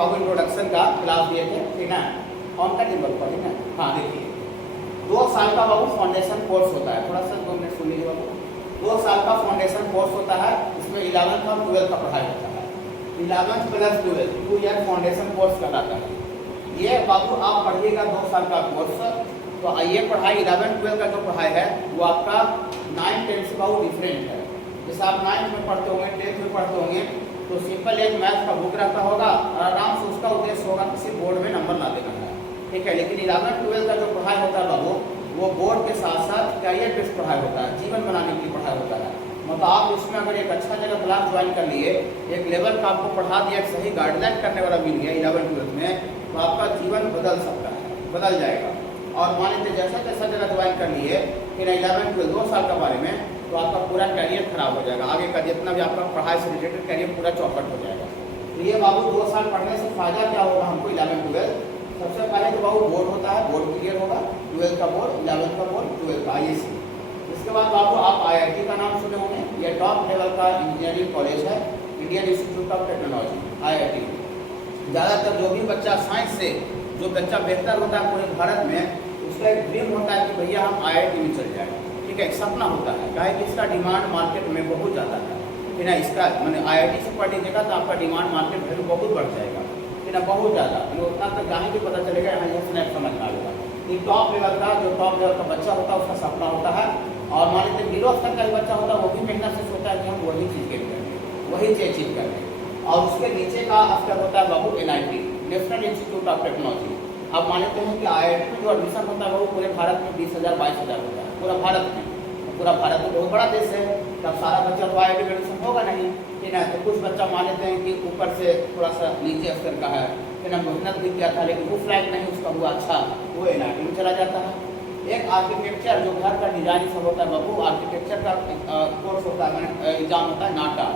बाबू introduction का class दिए थे, ठीक है, ऑन का टेबल पर, ठीक है। हाँ देखिए 2 साल का बाबू फाउंडेशन कोर्स होता है, थोड़ा सा 2 मिनट सुन लीजिए बाबू। 2 साल का फाउंडेशन कोर्स होता है, इसमें 11th और 12th का पढ़ाई होता है। 11th plus 12 2 year foundation course कहलाता है। ये बाबू आप पढ़िएगा 2 साल का कोर्स, तो ये पढ़ाई 11 12 का जो पढ़ाई है वो आपका 9 10 से बाबू डिफरेंट है। जैसे आप 9th में पढ़ते होंगे, 10th में पढ़ते होंगे, तो सिंपल एक मैथ का बुक रहता होगा और आराम से उसका उद्देश्य होगा किसी बोर्ड में नंबर ला देना है, ठीक है। लेकिन 11 12 का जो पढ़ाई होता है बाबू, वो बोर्ड के साथ साथ कैरियर बेस्ड पढ़ाई होता है, जीवन बनाने की पढ़ाई होता है। मतलब आप इसमें अगर एक अच्छा जगह क्लास ज्वाइन कर लिए, एक लेवल का आपको पढ़ा दिया, एक सही गाइडलाइन करने वाला मिल गया 11 12 में, तो आपका जीवन बदल सकता है, बदल जाएगा। और मान लीजिए जैसा जैसा जगह ज्वाइन कर लिए फिर 11 12 2 साल के बारे में, तो आपका पूरा कैरियर खराब हो जाएगा, आगे का जितना भी आपका पढ़ाई से रिलेटेड कैरियर पूरा चौपट हो जाएगा। तो ये बाबू 2 साल पढ़ने से फायदा क्या होगा हमको 11 12? सबसे पहले तो बाबू बोर्ड होता है, बोर्ड क्लियर होगा, 12 का बोर्ड, 11 का बोर्ड, 12 का ISC। इसके बाद बाबू आप IIT का नाम सुने होंगे, ये टॉप लेवल का इंजीनियरिंग कॉलेज है, Indian institute of technology IIT। ज़्यादातर जो भी बच्चा साइंस से जो बच्चा बेहतर होता है पूरे भारत में, उसका एक ड्रीम होता है कि भैया हम IIT में चल जाए, ठीक है, एक सपना होता है। क्या है कि इसका डिमांड मार्केट में बहुत ज़्यादा है, फिर ना इसका मैंने IIT से पढ़ लीजिएगा तो आपका डिमांड मार्केट वैल्यू बहुत बढ़ जाएगा, फिर ना बहुत ज़्यादा, उतना तक जहाँ भी पता चलेगा यहाँ यह स्नैप समझ में आएगा। ये टॉप लेवल का जो टॉप लेवल का बच्चा होता है उसका सपना होता है, और मान लीजिए बिलो स्तर का बच्चा होता है वो भी मेहनत से सोचता है कि हम वही चीज़ गेट करेंगे, वही चीज़ अचीव करेंगे। और उसके नीचे का स्तर होता है बाबू NIT, national institute of technology. आप मानते हैं कि IIT में जो एडमिशन होता है वो पूरे भारत में 20,000 22,000 होता है, पूरा भारत में। पूरा भारत तो बहुत बड़ा देश है, तब सारा बच्चा तो IIT में एडमिशन होगा नहीं, ठीक है। तो कुछ बच्चा मान लेते हैं कि ऊपर से थोड़ा सा नीचे स्तर का है, फिर ना मेहनत भी किया था लेकिन वो फ्लाइट नहीं उसका हुआ अच्छा, वो NIT में चला जाता है। एक आर्किटेक्चर जो घर का डिजाइन सब होता है बाबू, आर्किटेक्चर का कोर्स होता है, मैंने एग्जाम होता है नाटा,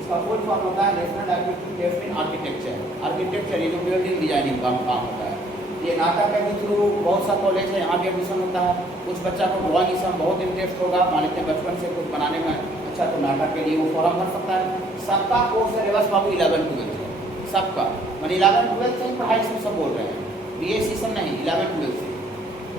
इसका फुल फॉर्म होता है national aptitude test in architecture. Architecture ये जो बिल्डिंग डिजाइनिंग का काम होता है, ये नाटा के भी थ्रू बहुत सा कॉलेज है, यहाँ भी एडमिशन होता है। कुछ बच्चा को ड्राइंग इसमें बहुत इंटरेस्ट होगा, मान लेते हैं बचपन से कुछ बनाने में अच्छा, तो नाटा के लिए वो फॉर्म भर सकता है। सबका कोर्स सिलेबस बाबू 11 12 है, सबका मैंने 11 12 से पढ़ाई से सब बोल रहे हैं, BSc सब नहीं, 11 12 से।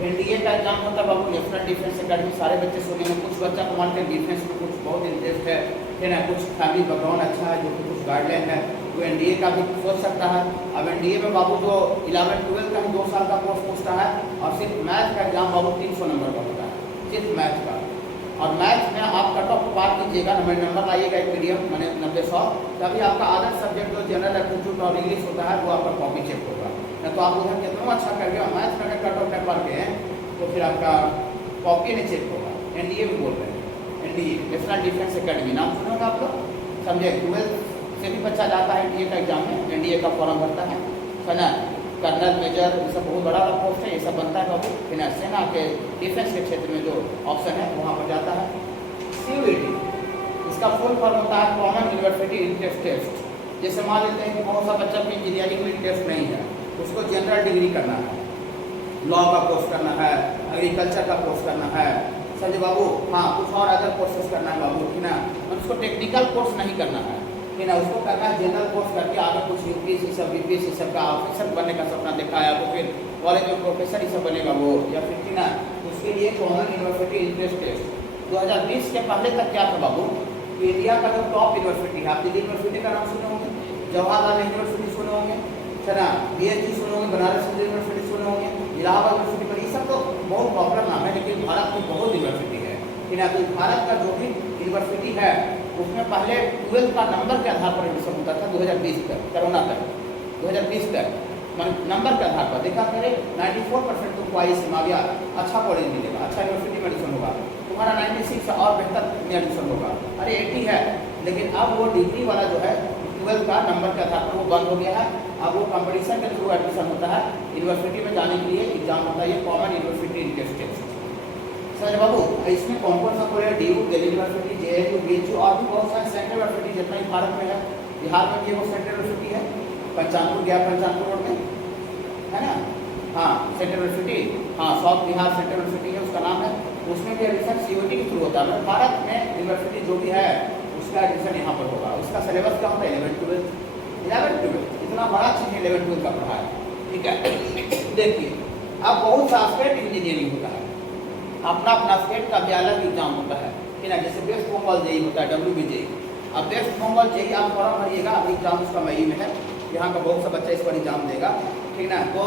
NDA का एग्जाम होता है बाबू, नेशनल डिफेंस अकेडमी, सारे बच्चे सुनेंगे। कुछ बच्चा को मानते हैं डिफेंस में कुछ बहुत इंटरेस्ट है, फिर ना कुछ फैमिली बैकग्राउंड अच्छा है, जो कि कुछ गाइडलाइन है, तो NDA का भी सोच सकता है। अब NDA में बाबू जो 11 12 का 2 साल का कोर्स पूछता है, और सिर्फ मैथ का एग्जाम बाबू 300 नंबर का होता है, सिर्फ मैथ का। और मैथ में आप कट ऑफ पार कीजिएगा, नंबर लाइएगा एक मीडियम मैंने 90 100, तभी आपका अदर सब्जेक्ट जो जनरल एप्टीट्यूड और इंग्लिश होता है वो आपका कॉपी चेक होगा। नहीं तो आप उधर कितना अच्छा कर गया, मैथ में कट ऑफ पार के हैं तो फिर आपका कॉपी नहीं चेक होगा। NDA भी बोल रहे हैं, NDA नेशनल डिफेंस अकेडमी, नाम सुना होगा आप लोग, समझे। 12 से भी बच्चा जाता है NDA का एग्जाम में, NDA का फॉर्म भरता है ना, कर्नल मेजर ये सब बहुत बड़ा पोस्ट है, ये सब बनता है बाबू, फिर सेना के डिफेंस के क्षेत्र में जो ऑप्शन है वहाँ पर जाता है। CUET इसका फुल फॉर्म होता है कॉमन यूनिवर्सिटी इंट्रेंस टेस्ट। जैसे मान लेते हैं कि बहुत सा बच्चा को इंजीनियरिंग में इंटरेस्ट नहीं है, उसको जनरल डिग्री करना है, लॉ का कोर्स करना है, एग्रीकल्चर का कोर्स करना है, समझे बाबू, हाँ कुछ और अदर कोर्सेज करना है बाबू, कि ना उसको टेक्निकल कोर्स नहीं करना है, कि ना उसको करना है जनरल कोर्स करके आगे कुछ UPSC सब BPSC सब का ऑफिसर बनने का सपना देखा है, तो फिर कॉलेज में प्रोफेसर ही सब बनेगा वो, या फिर कि ना उसके लिए कॉमन यूनिवर्सिटी इंट्रेंस टेस्ट। 2020 के पहले तक क्या था बाबू, इंडिया का जो टॉप यूनिवर्सिटी है, आप दिल्ली यूनिवर्सिटी का नाम सुने होंगे, जवाहरलाल यूनिवर्सिटी सुने होंगे, है ना, BHU सुने होंगे, बनारस हिंदू यूनिवर्सिटी सुने होंगे, इलाहाबाद यूनिवर्सिटी, पर ये सब तो बहुत पॉपुलर नाम है, लेकिन भारत में बहुत यूनिवर्सिटी है, कि ना। तो भारत का जो भी यूनिवर्सिटी है उसमें पहले 12 का नंबर के आधार पर एडमिशन होता था 2020 तक, कोरोना तक, 2020 तक नंबर के आधार पर देखा करें 94% तो क्वाइस में आ गया, अच्छा कॉलेज मिलेगा, अच्छा यूनिवर्सिटी में एडमिशन होगा, तुम्हारा 96 और बेहतर में एडमिशन होगा, अरे 80 है। लेकिन अब वो डिग्री वाला जो है 12 का नंबर के आधार पर वो बंद हो गया है, अब वो कंपटीशन के थ्रू एडमिशन होता है, यूनिवर्सिटी में जाने के लिए एग्जाम होता है, ये common university entrance test. Sir बाबू इसमें कौन कौन सा college, DU, Delhi university, JNU, BHU और भी बहुत सारे सेंट्रल यूनिवर्सिटी जितना ही भारत में है, बिहार में भी वो सेंट्रल यूनिवर्सिटी है, पंचानपुर गया, पंचानपुर रोड में है ना, हाँ सेंट्रल यूनिवर्सिटी, हाँ साउथ बिहार सेंट्रल यूनिवर्सिटी है उसका नाम है, उसमें भी एडमिशन CUET के थ्रू होता है। भारत में यूनिवर्सिटी जो भी है उसका एडमिशन यहाँ पर होगा। उसका सिलेबस क्या होता है 11 12, 11 12 इतना बड़ा चीज है 11 12 का पढ़ाई, ठीक है। देखिए अब बहुत सा स्टेट इंजीनियरिंग होता है, अपना अपना स्टेट का भी अलग एग्जाम होता है, ठीक है। जैसे वेस्ट बंगाल जेई होता है WBJEE। अब वेस्ट बंगाल जेई आप फॉर्म भरिएगा, अभी एग्जाम उसका मई में है, यहाँ का बहुत सा बच्चा इस पर एग्जाम देगा, ठीक ना। तो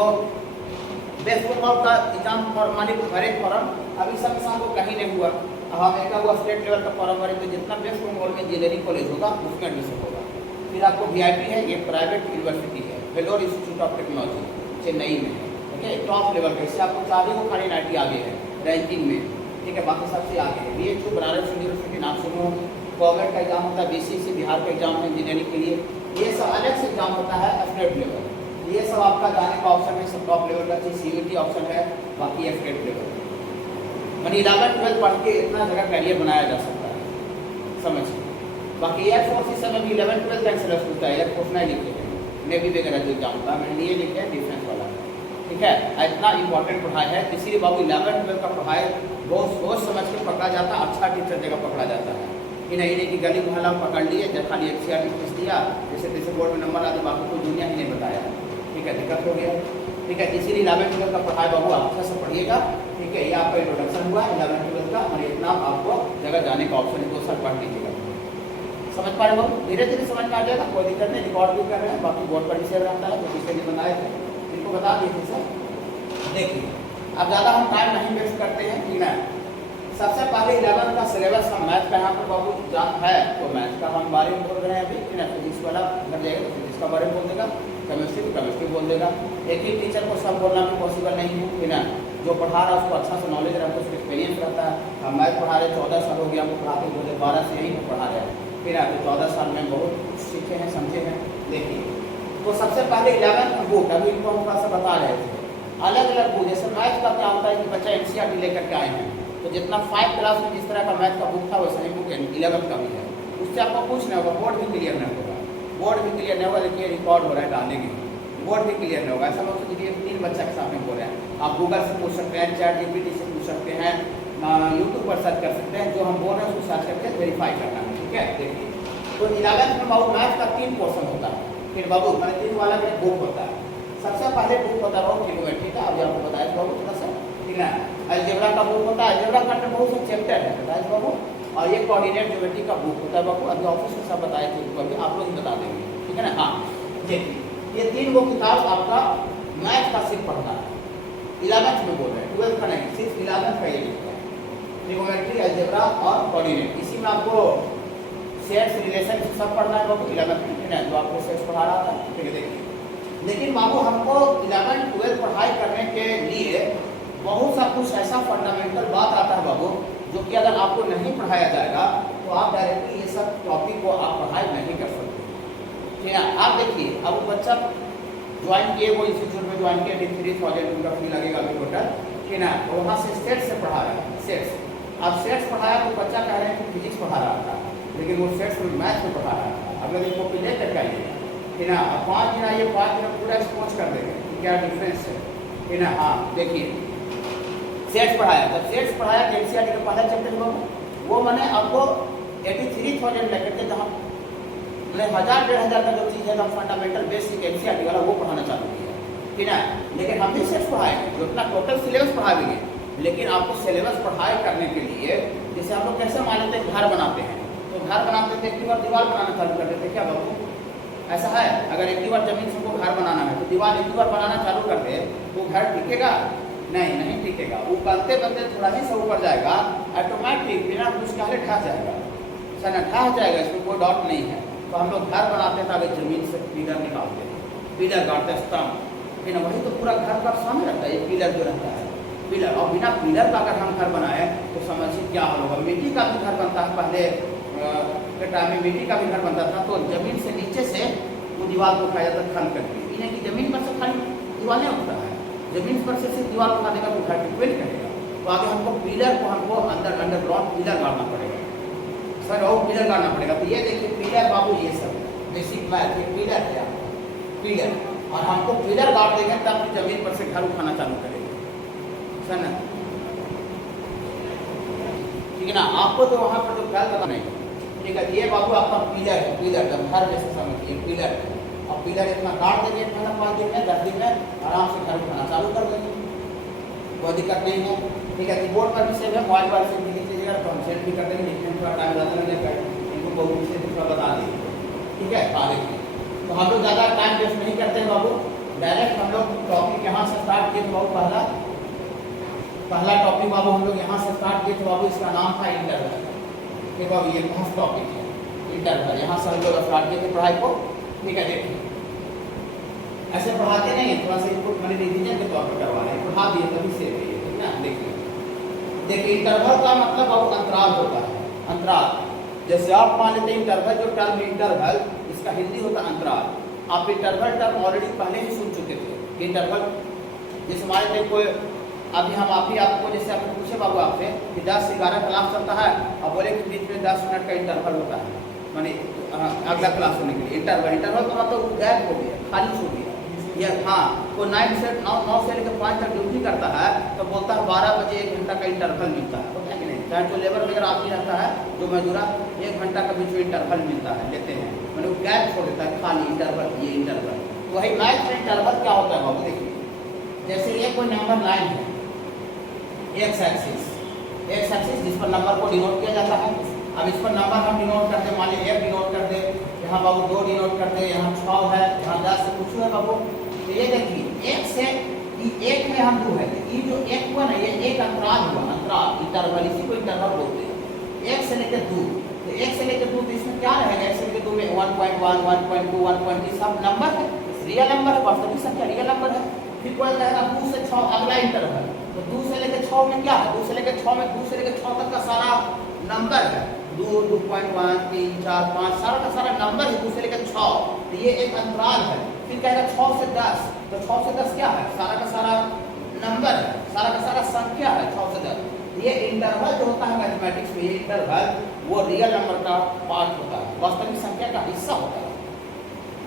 वेस्ट बंगाल का एग्जाम मानी भरे फॉर्म, अभी सब किसान को कहीं नहीं हुआ, हम एक हुआ स्टेट लेवल का फॉर्म भरे, तो जितना वेस्ट बंगाल में इंजीनियरिंग कॉलेज होगा उसमें एडमिशन होगा। फिर आपको VIP है, ये प्राइवेट यूनिवर्सिटी है, Vellore Institute of Technology Chennai में है, ठीक है, टॉप लेवल का। इससे आपको 4 को खाली 90 आगे है रैंकिंग में, ठीक है, बाकी सबसे आगे है। BHU बनारस यूनिवर्सिटी नाम सुने होंगे, गवर्नमेंट का एग्जाम होता है, BCC बिहार का एग्जाम है इंजीनियरिंग के लिए, ये सब अलग से एग्जाम होता है स्टेट लेवल। ये सब आपका जाने का ऑप्शन है, सब टॉप लेवल का चीज CUET ऑप्शन है, बाकी स्टेट लेवल। मैंने 11 12 पढ़ के इतना जगह कैरियर बनाया जा सकता है, समझिए। बाकी एयरफोर्स इस समय भी 11 12 का सिलेबस होता है, एयरफोर्स नहीं लिखे हैं, नेवी वगैरह जो एग्जाम होता है, मैंने ये लिखे हैं डिफेंस वाला, ठीक है। इतना इंपॉर्टेंट पढ़ाई है, इसीलिए बाबू 11 12 का पढ़ाई बहुत सोच समझ के पकड़ा जाता है, अच्छा टीचर जगह पकड़ा जाता है, कि नहीं कि गली मोहल्ला पकड़ लिए, देखा लिए NCERT में खींच दिया, जैसे जैसे बोर्ड में नंबर आते बाकी कोई दुनिया ही नहीं बताया, ठीक है, दिक्कत हो गया, ठीक है। इसीलिए 11 12 का पढ़ाई बाबू अच्छा से पढ़िएगा, ठीक है। ये आपका इंट्रोडक्शन हुआ 11 12 का, और इतना आपको जगह जाने का ऑप्शन है, 2 साल पढ़ लीजिएगा, समझ पा रहे हो, धीरे धीरे समझ में आ जाएगा, कोई दिक्कत नहीं। रिकॉर्ड भी कर रहे हैं, बाकी बोर्ड पर ही सेव रहता है, जो पिछले दिन बनाए थे इनको बता दीजिए सर। देखिए अब ज़्यादा हम टाइम नहीं वेस्ट करते हैं, ठीक है। सबसे पहले 11 का सिलेबस हम मैथ का यहाँ पर बाबू एग्जाम है, तो मैथ का हम बारे में बोल रहे हैं अभी, ठीक है। फिजिक्स वाला घर जाएगा तो फिजिक्स का बारे में बोल देगा, केमिस्ट्री तो केमिस्ट्री बोल देगा। एक ही टीचर को सब बोलना भी पॉसिबल नहीं है, ठीक है। जो पढ़ा रहा है उसको अच्छा से नॉलेज रहता है, उसको एक्सपीरियंस रहता है। हम मैथ पढ़ा रहे 14 साल हो गया, हमको पढ़ाते 2012 से यहीं पर पढ़ा रहे हैं, फिर आपको 14 साल में बहुत कुछ सीखे हैं, समझे हैं। देखिए तो सबसे पहले 11 बुक, अभी इनको हम थोड़ा सा बता रहे थे, अलग अलग बुक। जैसे मैथ का क्या होता है कि बच्चा NCERT लेकर के आए हैं, तो जितना 5 क्लास में जिस तरह का मैथ का बुक था वैसा ही बुक 11 का भी है, उससे आपको कुछ नहीं होगा, बोर्ड भी क्लियर नहीं होगा, बोर्ड भी क्लियर नहीं होगा। देखिए रिकॉर्ड हो रहा है, डालेंगे, बोर्ड भी क्लियर नहीं होगा। ऐसा लोग सोचिए 3 बच्चा के सामने बोल रहे हैं, आप गूगल से पूछ सकते हैं, ChatGPT से पूछ सकते हैं, यूट्यूब पर सर्च कर सकते हैं, जो हम बोल रहे हैं उसको सर्च करके वेरीफाई करना है, ठीक है। देखिए तो 11 में बाबू मैथ का 3 पोर्शन होता है, फिर बाबू मैंने 3 वाला में बुक होता है। सबसे पहले बुक होता है बाबू ट्रिग्नोमेट्री का, अभी आपको बताया बाबू थोड़ा सा, ठीक है। अलजेब्रा का बुक होता है, अलजेब्रा का बहुत से चैप्टर है बताया बाबू, और ये कोऑर्डिनेट ज्योमेट्री का बुक होता है बाबू, अभी ऑफिस में सब बताए थे, अभी आप लोग ही बता देंगे, ठीक है ना। हाँ देखिए ये 3 वो किताब आपका मैथ का सिर्फ पढ़ना है, 11th में बोल रहे हैं, 12th का नहीं, सिर्फ 11th का ये लिखता है, ट्रिग्नोमेट्री, अलजेब्रा और कोऑर्डिनेट। इसी में आपको सेट्स, रिलेशन सब पढ़ना है बाबू 11th में, ठीक है, जो आपको सेट्स पढ़ा रहा था, ठीक है। देखिए लेकिन बाबू हमको 11 12 पढ़ाई करने के लिए बहुत सा कुछ ऐसा फंडामेंटल बात आता है बाबू, जो कि अगर आपको नहीं पढ़ाया जाएगा तो आप डायरेक्टली ये सब टॉपिक को आप पढ़ाई नहीं कर सकते, ठीक है। आप देखिए अब वो बच्चा ज्वाइन किए, वो इंस्टीट्यूट में ज्वाइन किया, 3,000 उनका फी लगेगा अभी टोटल, ठीक है। तो वहाँ से सेट्स से पढ़ा रहा है, सेट्स। अब सेट्स पढ़ाया तो बच्चा कह रहे हैं कि फिजिक्स पढ़ा रहा था, लेकिन वो सेट्स में मैथ में पढ़ा रहा था। अगर इनको ले करके आइएगा, ठीक है। अब 5 दिन आइए, 5 दिन पूरा एक्सपोज कर देंगे कि क्या डिफरेंस है, ठीक है। हाँ देखिए सेट्स पढ़ाया, जब सेट्स पढ़ाया तो NCERT का पहला चैप्टर वो मैंने आपको 83,000 लेकर के, जहाँ मैंने 1000 1500 का जो चीज़ है फंडामेंटल बेसिक NCERT वाला वो पढ़ाना चालू किया, ठीक है। लेकिन हम भी सेट्स पढ़ाएंगे, जो अपना टोटल सिलेबस पढ़ा देंगे, लेकिन आपको सिलेबस पढ़ाई करने के लिए जैसे हम लोग कैसे मान लेते हैं घर बनाते हैं, तो घर बनाते थे एक बार दीवार बनाना चालू कर देते, क्या बाबू ऐसा है? अगर एक ही बार जमीन से वो घर बनाना है तो दीवार एक ही बार बनाना चालू कर दे तो घर टिकेगा? नहीं टिकेगा, वो बनते बनते थोड़ा ही से ऊपर जाएगा, ऑटोमेटिक बिना कुछ कहे ढह जाएगा, सर ढह जाएगा, इसमें कोई डाउट नहीं है। तो हम लोग घर बनाते थे, अगर जमीन से पिलर निकालते थे, पिलर गाड़ते स्तंभ, फिर वही तो पूरा घर का सामने रहता है, ये पिलर जो रहता है पिलर, और बिना पिलर का अगर हम घर बनाए तो समझिए क्या हाल होगा। मिट्टी का भी घर बनता है, पहले के टाइम में मिट्टी का भी घर बनता था, तो जमीन से नीचे से वो दीवार को उठाया जाता खन करके, इन्हें की जमीन पर से खाली दीवार नहीं उठता है, जमीन पर से सिर्फ दीवार उठा देगा तो घर टिकवे नहीं करेगा। तो आगे हमको पिलर को हमको अंडरग्राउंड पिलर गाड़ना पड़ेगा, सर और पिलर गाड़ना पड़ेगा। तो ये देखिए पिलर बाबू, ये सब बेसिक मैथ, ये पिलर है पिलर, और हमको पिलर गाड़ देंगे तब जमीन पर से घर उठाना चालू करेगा, सर ना, ठीक है ना। आपको तो वहाँ पर तो ख्याल करना नहीं, ठीक है। ये बाबू आपका पिलर है, पिलर जब घर जैसे समझिए पिलर, और पिलर इतना गाड़ देंगे 5 दिन में 10 दिन में आराम से घर उठाना चालू कर देंगे, कोई दिक्कत नहीं है। ठीक है, कीबोर्ड पर भी सेव है, मोबाइल पर से भी लिख लीजिएगा तो हम सेट भी कर देंगे, लिखने में थोड़ा टाइम ज़्यादा लगेगा, इनको बहुत से थोड़ा बता देंगे। ठीक है, हाँ देखिए, तो हम लोग ज़्यादा टाइम वेस्ट नहीं करते हैं बाबू, डायरेक्ट हम लोग टॉपिक यहाँ से स्टार्ट किए थे बाबू। पहला टॉपिक बाबू हम लोग यहाँ से स्टार्ट किए थे बाबू, इसका नाम था इंटरवल। ठीक बाबू, ये फर्स्ट टॉपिक है इंटरवल, यहाँ से हम लोग स्टार्ट किए थे पढ़ाई को। ठीक है, देखिए ऐसे पढ़ाते नहीं, थोड़ा सा इनको मैंने रिवीजन के तौर पर करवा रहे हैं, पढ़ा दिए तभी से ठीक है ना। देखिए इंटरवल का मतलब बाबू अंतराल होता है, अंतराल। जैसे आप मान लेते हैं इंटरवल, जो टर्म इंटरवल इसका हिंदी होता है अंतराल। आप इंटरवल टर्म ऑलरेडी पहले ही सुन चुके थे। इंटरवल जैसे मान लेते कोई अभी हम आपको जैसे आपने पूछे बाबू आपसे कि 10 से 11 क्लास चलता है और बोले कि बीच में 10 मिनट का इंटरवल होता है, माने अगला क्लास होने के लिए इंटरवल का मतलब गैप हो गया, खाली छूट गया। या हाँ, वो 9 से लेकर 5 तक ड्यूटी करता है तो बोलता है 12 बजे 1 घंटा का इंटरवल मिलता है, होता है कि नहीं। चाहे जो लेबर वगैरह आदमी रहता है, जो मजदूरा 1 घंटा का बीच में इंटरवल मिलता है, लेते हैं, मैंने वो गैप छोड़ देता है खाली इंटरवल, ये इंटरवल। तो वही मैथ में इंटरवल क्या होता है बाबू, देखिए जैसे ये कोई नंबर लाइन है, एक्स एक्सिस जिस पर नंबर को डिनोट किया जाता है। अब इस पर नंबर हम डिनोट कर दे, मान लीजिए 1 डिनोट कर दे, यहाँ बाबू 2 डिनोट कर दे, यहाँ 6 है, यहाँ 10 से कुछ है बाबू। तो ये देखिए 1 से 1 में हम 2 है, ये जो 1 हुआ ना, ये एक अंतराल हुआ, अंतराल इंटरवल, इसी को इंटरवल बोलते हैं। 1 से लेकर 2, तो 1 से लेकर 2 तो इसमें क्या रहेगा, 1 से लेकर 2 में 1.1, 1.2, 1.3 सब नंबर है, रियल नंबर है, वास्तविक संख्या रियल नंबर है। फिर कोई कहेगा 2 से 6 अगला इंटरवल, तो 2 से लेकर 6 में क्या है, 2 से लेकर 6 तक का सारा नंबर है, 2, 2.1, 3, 4, 5 सारा का सारा नंबर है 2 से लेकर 6, तो ये एक अंतराल है। फिर कहेगा 6 से 10, तो 6 से 10 क्या है, सारा का सारा नंबर है, सारा का सारा संख्या है 6 से 10। ये इंटरवल जो होता है मैथमेटिक्स में, ये इंटरवल वो रियल नंबर का पार्ट होता है, वास्तविक संख्या का हिस्सा होता है।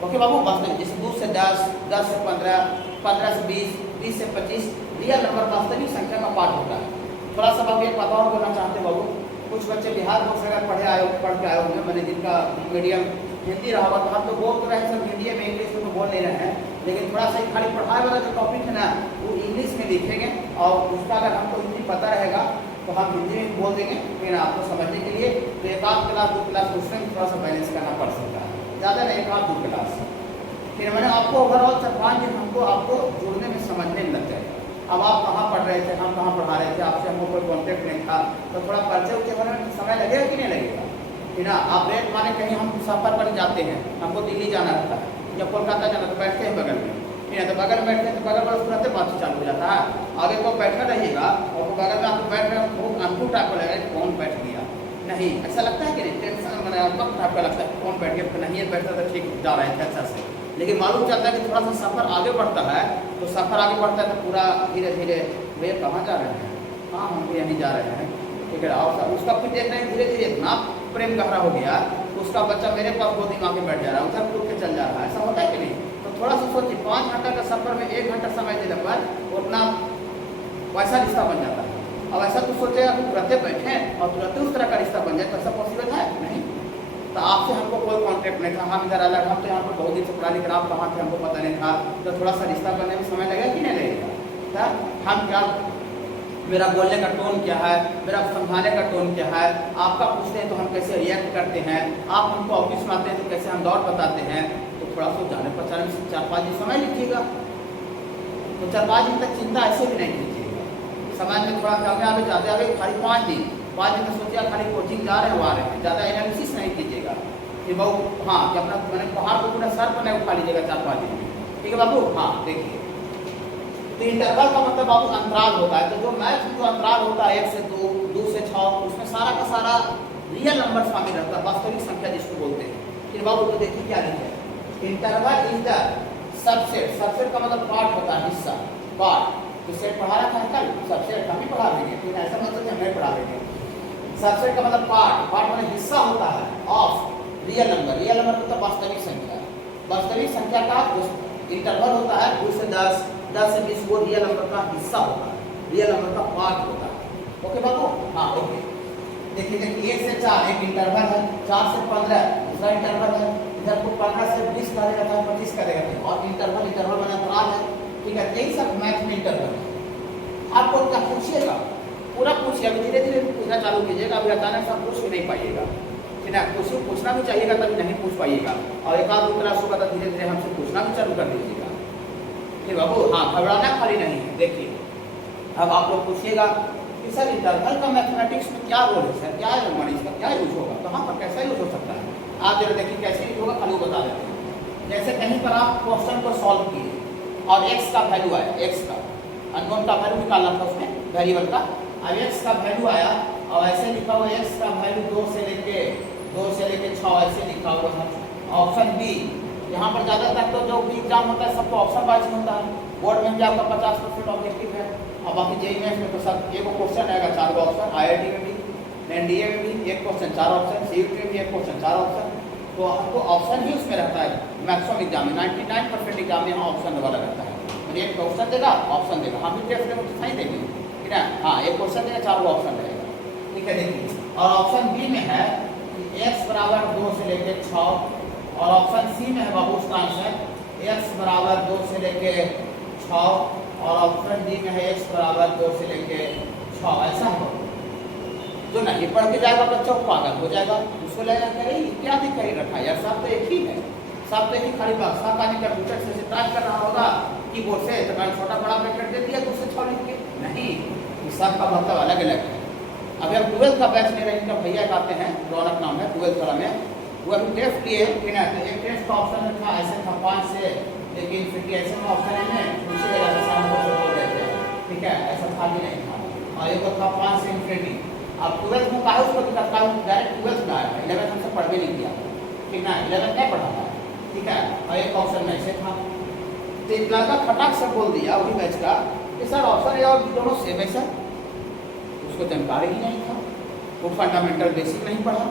ओके बाबू, वास्तविक जैसे 2 से 10, 10 से 15, 15 से 20, 20 से 25 रियल नंबर वास्तविक संख्या का पार्ट होता है। थोड़ा सा बाबू एक बात और बोलना चाहते बाबू, कुछ बच्चे बिहार बोर्ड से अगर पढ़ के आए होंगे, मैंने जिनका मीडियम हिंदी रहा होगा, तो हम तो बोल तो रहे हैं सब हिंदी में, इंग्लिश में तो बोल नहीं रहे हैं, लेकिन थोड़ा सा खाली पढ़ाई वाला जो टॉपिक है ना वो इंग्लिश में लिखेंगे, और उसका अगर हमको हिंदी पता रहेगा तो हम हिंदी में बोल देंगे, फिर आपको समझने के लिए तो 1 क्लास 2 क्लास उसमें थोड़ा सा बैलेंस करना पड़ सकता है, ज़्यादा नहीं 1 2 क्लास। फिर मैंने आपको ओवरऑल 4-5 दिन हमको आपको जुड़ने में समझने में लग जाएगा। अब आप कहाँ पढ़ रहे थे, हम कहाँ पढ़ा रहे थे, आपसे हमको कोई कॉन्टेक्ट नहीं था, तो थोड़ा परिचय उच्चय होने में समय लगेगा कि नहीं लगेगा, है ना। आप रेट माने कहीं हम सफर पर जाते हैं, हमको दिल्ली जाना रहता है या कोलकाता जाना, तो बैठते हैं बगल में, ठीक है, तो बगल में बैठते हैं, तो बगल में तुरंत बातचीत चालू हो जाता है। आगे को बैठा रहिएगा और बगल में आपको बैठ रहे बहुत अनकूल टाइप का लगेगा, कौन बैठ गया, नहीं ऐसा लगता है कि नहीं, टेंशन मैंने वक्त टाइप का लगता है, कौन बैठ गया, नहीं बैठता तो ठीक जा रहे थे अच्छा से। लेकिन मालूम चलता है कि थोड़ा सा सफ़र आगे बढ़ता है, तो सफ़र आगे बढ़ता है तो पूरा धीरे धीरे भैया कहाँ जा रहे हैं, हाँ हम भी यहीं जा रहे हैं, ठीक है। और उसका फिर देख रहे हैं धीरे धीरे इतना प्रेम गहरा हो गया, उसका बच्चा मेरे पास गोदी माँ के बैठ जा रहा है, उधर कूद के चल जा रहा है, ऐसा होता है कि नहीं। तो थोड़ा सा सोचिए, 5 घंटा का सफ़र में 1 घंटा समय देने पर उतना वैसा रिश्ता बन जाता है। अब ऐसा तो सोचेगा कि तुरंत बैठे और तुरंत उस तरह का रिश्ता बन जाए, तो ऐसा पॉसिबल है नहीं। तो आपसे हमको कोई कांटेक्ट नहीं था, हम इधर अलग, हम तो यहाँ पर बहुत दिन से पढ़ा, लेकिन आप कहाँ थे हमको पता नहीं था, तो थोड़ा सा रिश्ता बनने में समय लगेगा कि नहीं लगेगा। क्या हम क्या, मेरा बोलने का टोन क्या है, मेरा समझाने का टोन क्या है, आपका पूछते हैं तो हम कैसे रिएक्ट करते हैं, आप हमको ऑफिस में आते हैं तो कैसे हम दौड़ बताते हैं, तो थोड़ा सा जाने पहचाने में 4-5 दिन समय लीजिएगा। तो 4-5 दिन तक चिंता ऐसे भी नहीं कीजिएगा, समाज में थोड़ा आगे जाते आगे खाली 5 दिन तो सोचिए खाली कोचिंग जा रहे हो आ रहे हैं, ज़्यादा एनालिसिस नहीं कीजिएगा कि बाबू, हाँ कि अपना मैंने पहाड़ को पूरा सर पर नहीं उठा लीजिएगा 4-5 दिन में, ठीक है बाबू। हाँ देखिए, तो इंटरवल का मतलब बाबू अंतराल होता है, तो जो मैथ में जो अंतराल होता है 1 से 2, 2 से 6, उसमें सारा का सारा रियल नंबर शामिल रहता है, वास्तविक संख्या जिसको बोलते हैं। फिर बाबू तो देखिए क्या लिखा है, interval is the subset, subset का मतलब पार्ट होता है, हिस्सा, पार्ट। तो सेट पढ़ा रहा था कल, सबसेट हम ही पढ़ा देंगे, फिर ऐसा मतलब हमें पढ़ा देंगे। सबसेट का मतलब पार्ट, पार्ट मतलब हिस्सा होता है of real number, real number मतलब वास्तविक संख्या, वास्तविक संख्या का इंटरवल होता है 2 से 10, 10 से 20, वो रियल नंबर का हिस्सा होता है, रियल नंबर का पार्ट होता है। ओके बाबू, हाँ ओके। देखिए 1 से 4 एक इंटरवल है, 4 से 15 दूसरा इंटरवल है, इधर को 15 से 20 का देगा था 25 का देगा था, और इंटरवल इंटरवल में अंतराल है, ठीक है। यही सब मैथ में इंटरवल है। आपको क्या पूछिएगा, पूरा पूछिए, अभी धीरे धीरे पूछना चालू कीजिएगा, अभी अचानक से आप पूछ नहीं पाइएगा, ठीक है। क्वेश्चन पूछना भी चाहिएगा, तभी नहीं पूछ पाइएगा, और एक आध क्लास होगा तो धीरे धीरे हमसे पूछना भी चालू कर दीजिएगा, ठीक बाबू। हाँ, घबराना खाली नहीं है। देखिए अब आप लोग पूछिएगा कि सर इंटरवल का मैथमेटिक्स में क्या रोल है सर, क्या है इसका क्या यूज होगा, कहाँ पर कैसा यूज हो सकता है। आप जरा देखिए कैसे यूज होगा, खाली बता देते हैं। जैसे कहीं पर आप क्वेश्चन को सॉल्व किए और एक्स का वैल्यू आया, एक्स का अननोन का वैल्यू निकालना था उसमें वेरिएबल का, अब एक्स का वैल्यू आया और ऐसे लिखा हुआ एक्स का वैल्यू 2 से लेके 6 ऐसे लिखा हुआ था। ऑप्शन बी, यहाँ पर ज़्यादातर तो जो भी एग्जाम होता है सब तो ऑप्शन वाइज होता है। बोर्ड में भी आपका 50% ऑब्जेक्टिव है, और बाकी जेईई मेंस में तो सब एक क्वेश्चन आएगा 4 ऑप्शन, आईआईटी में भी, एनडीए में भी एक क्वेश्चन 4 ऑप्शन, सीयूटी में भी एक क्वेश्चन 4 ऑप्शन, तो ऑप्शन ही उसमें रहता है। मैक्सिमम एग्जाम में 99% एग्जाम में यहाँ ऑप्शन वाला रहता है, मतलब एक क्वेश्चन देगा ऑप्शन देगा, हम भी टेस्ट में सही देंगे, ठीक है। हाँ, एक क्वेश्चन देगा 4 ऑप्शन रहेगा, ठीक है। देखिए और ऑप्शन बी में है x बराबर 2 से लेके 6, और ऑप्शन सी में है बाबू उसका आंसर x बराबर 2 से लेके 6, और ऑप्शन डी में है x बराबर 2 से लेके 6। ऐसा है जो नहीं पढ़ के जाएगा बच्चा पागल हो जाएगा, उसको लगेगा कि क्या दिखाई रखा यार, सब तो एक ही है, सब तो एक ही खाली बक्सा का नहीं कंप्यूटर से टाइप कर रहा होगा कीबोर्ड से, तो मैंने छोटा बड़ा ब्रैकेट दे दिया, दूसरे 6 लिख के नहीं, इस सब का मतलब अलग अलग है। अभी हम 12th का बैच ले रहे हैं, इनका भैया कहते हैं, रौनक नाम है, 12th वाला में वो अभी टेस्ट लिए, ठीक है। तो एक टेस्ट का ऑप्शन था ऐसे था 5 से, लेकिन फिर ऐसे में ऑप्शन है दूसरी जगह से शाम को बोल रहे थे, ठीक है, ऐसा था भी नहीं था, और एक था 5 से इन्फिनिटी। अब 12th में कहा उसको दिक्कत का डायरेक्ट 12th में आया, 11th हमसे पढ़ भी नहीं किया, ठीक ना, 11th नहीं पढ़ा था, ठीक है। और एक ऑप्शन में ऐसे था, तो एक लड़का फटाक से बोल दिया वही बैच का कि सर ऑप्शन ए और दोनों सेम है सर, उसको जानकारी ही नहीं था, वो फंडामेंटल बेसिक नहीं पढ़ा,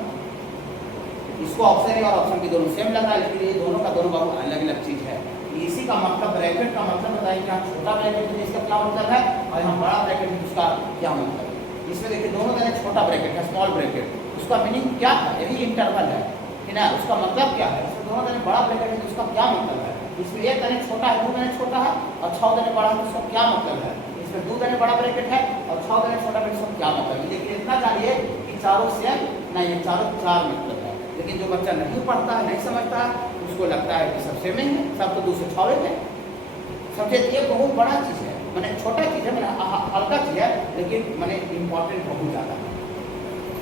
इसको ऑप्शन ए और ऑप्शन बी दोनों सेम लग रहा है, लेकिन ये दोनों का दोनों बाबू अलग अलग चीज़ है। इसी का मतलब ब्रैकेट का मतलब बताइए कि यहाँ छोटा ब्रैकेट में इसका क्या मतलब है, और यहाँ बड़ा ब्रैकेट में उसका क्या मतलब है। इसमें देखिए दोनों तरह छोटा ब्रैकेट है, स्मॉल ब्रैकेट, उसका मीनिंग क्या है, यही इंटरवल है, ठीक है, उसका मतलब क्या है। इसमें दोनों तरह बड़ा ब्रैकेट है, उसका क्या मतलब है। इसमें एक तरह छोटा है, 2 तरह छोटा है, और 6 तरह बड़ा है, उसका क्या मतलब है। इसमें 2 तरह बड़ा ब्रैकेट है और 6 तरह छोटा ब्रैकेट, उसका क्या मतलब है। देखिए इतना जानिए कि चारों सेम नहीं है, चारों 4 मतलब है, लेकिन जो बच्चा नहीं पढ़ता है, नहीं समझता है, उसको लगता है कि सब सेम ही है, सब तो 2 से 6 है। समझे, ये बहुत बड़ा चीज़ है, मैंने छोटा चीज़ है, मैंने हल्का चीज़ है, लेकिन मैंने इम्पोर्टेंट बहुत ज़्यादा है।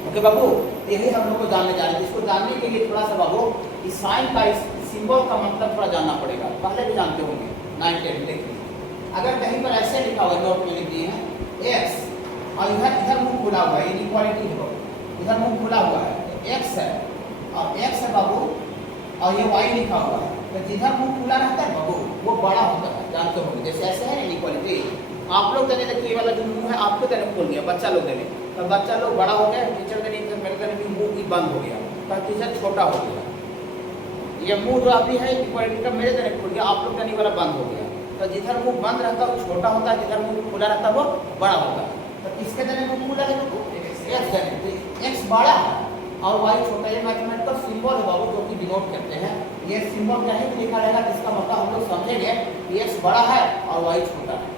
ओके बाबू, यही हम लोग को जानने जा रहे हैं। इसको जानने के लिए थोड़ा सा बाबू इस साइन का, इस सिंबल का मतलब थोड़ा जानना पड़ेगा, पहले भी जानते होंगे 9-10 में। देखिए अगर कहीं पर ऐसे लिखा हुआ, नोट में लिख दिए हैं x, और इधर मुंह खुला हुआ है, इनइक्वालिटी है, इधर मुंह खुला हुआ है, x है और x है बाबू, और ये y लिखा हुआ है, तो जिधर मुंह खुला रहता है बाबू वो बड़ा होता है, जानते होंगे। जैसे ऐसे है इनइक्वालिटी, आप लोग देने देखिए, ये वाला जो मुंह है आपके देने खोल गया, बच्चा लोग देने, तो बच्चा लोग बड़ा हो गया, टीचर देने मेरे देने भी मुंह भी बंद हो गया, तो टीचर छोटा हो गया। ये मुंह जो अभी है इक्वालिटी का मेरे देने खोल गया, आप लोग देने वाला बंद हो गया, तो जिधर मुंह बंद रहता है वो छोटा होता है, जिधर मुंह खुला रहता है वो बड़ा होता है। तो किसके देने मुंह खुला है तो x बड़ा है और y छोटा, ये मैथमेटिकल सिंबल है बाबू, जो कि डिनोट करते हैं। ये सिंबल कहीं भी लिखा रहेगा जिसका मतलब हम लोग समझेंगे कि x बड़ा है और y छोटा है।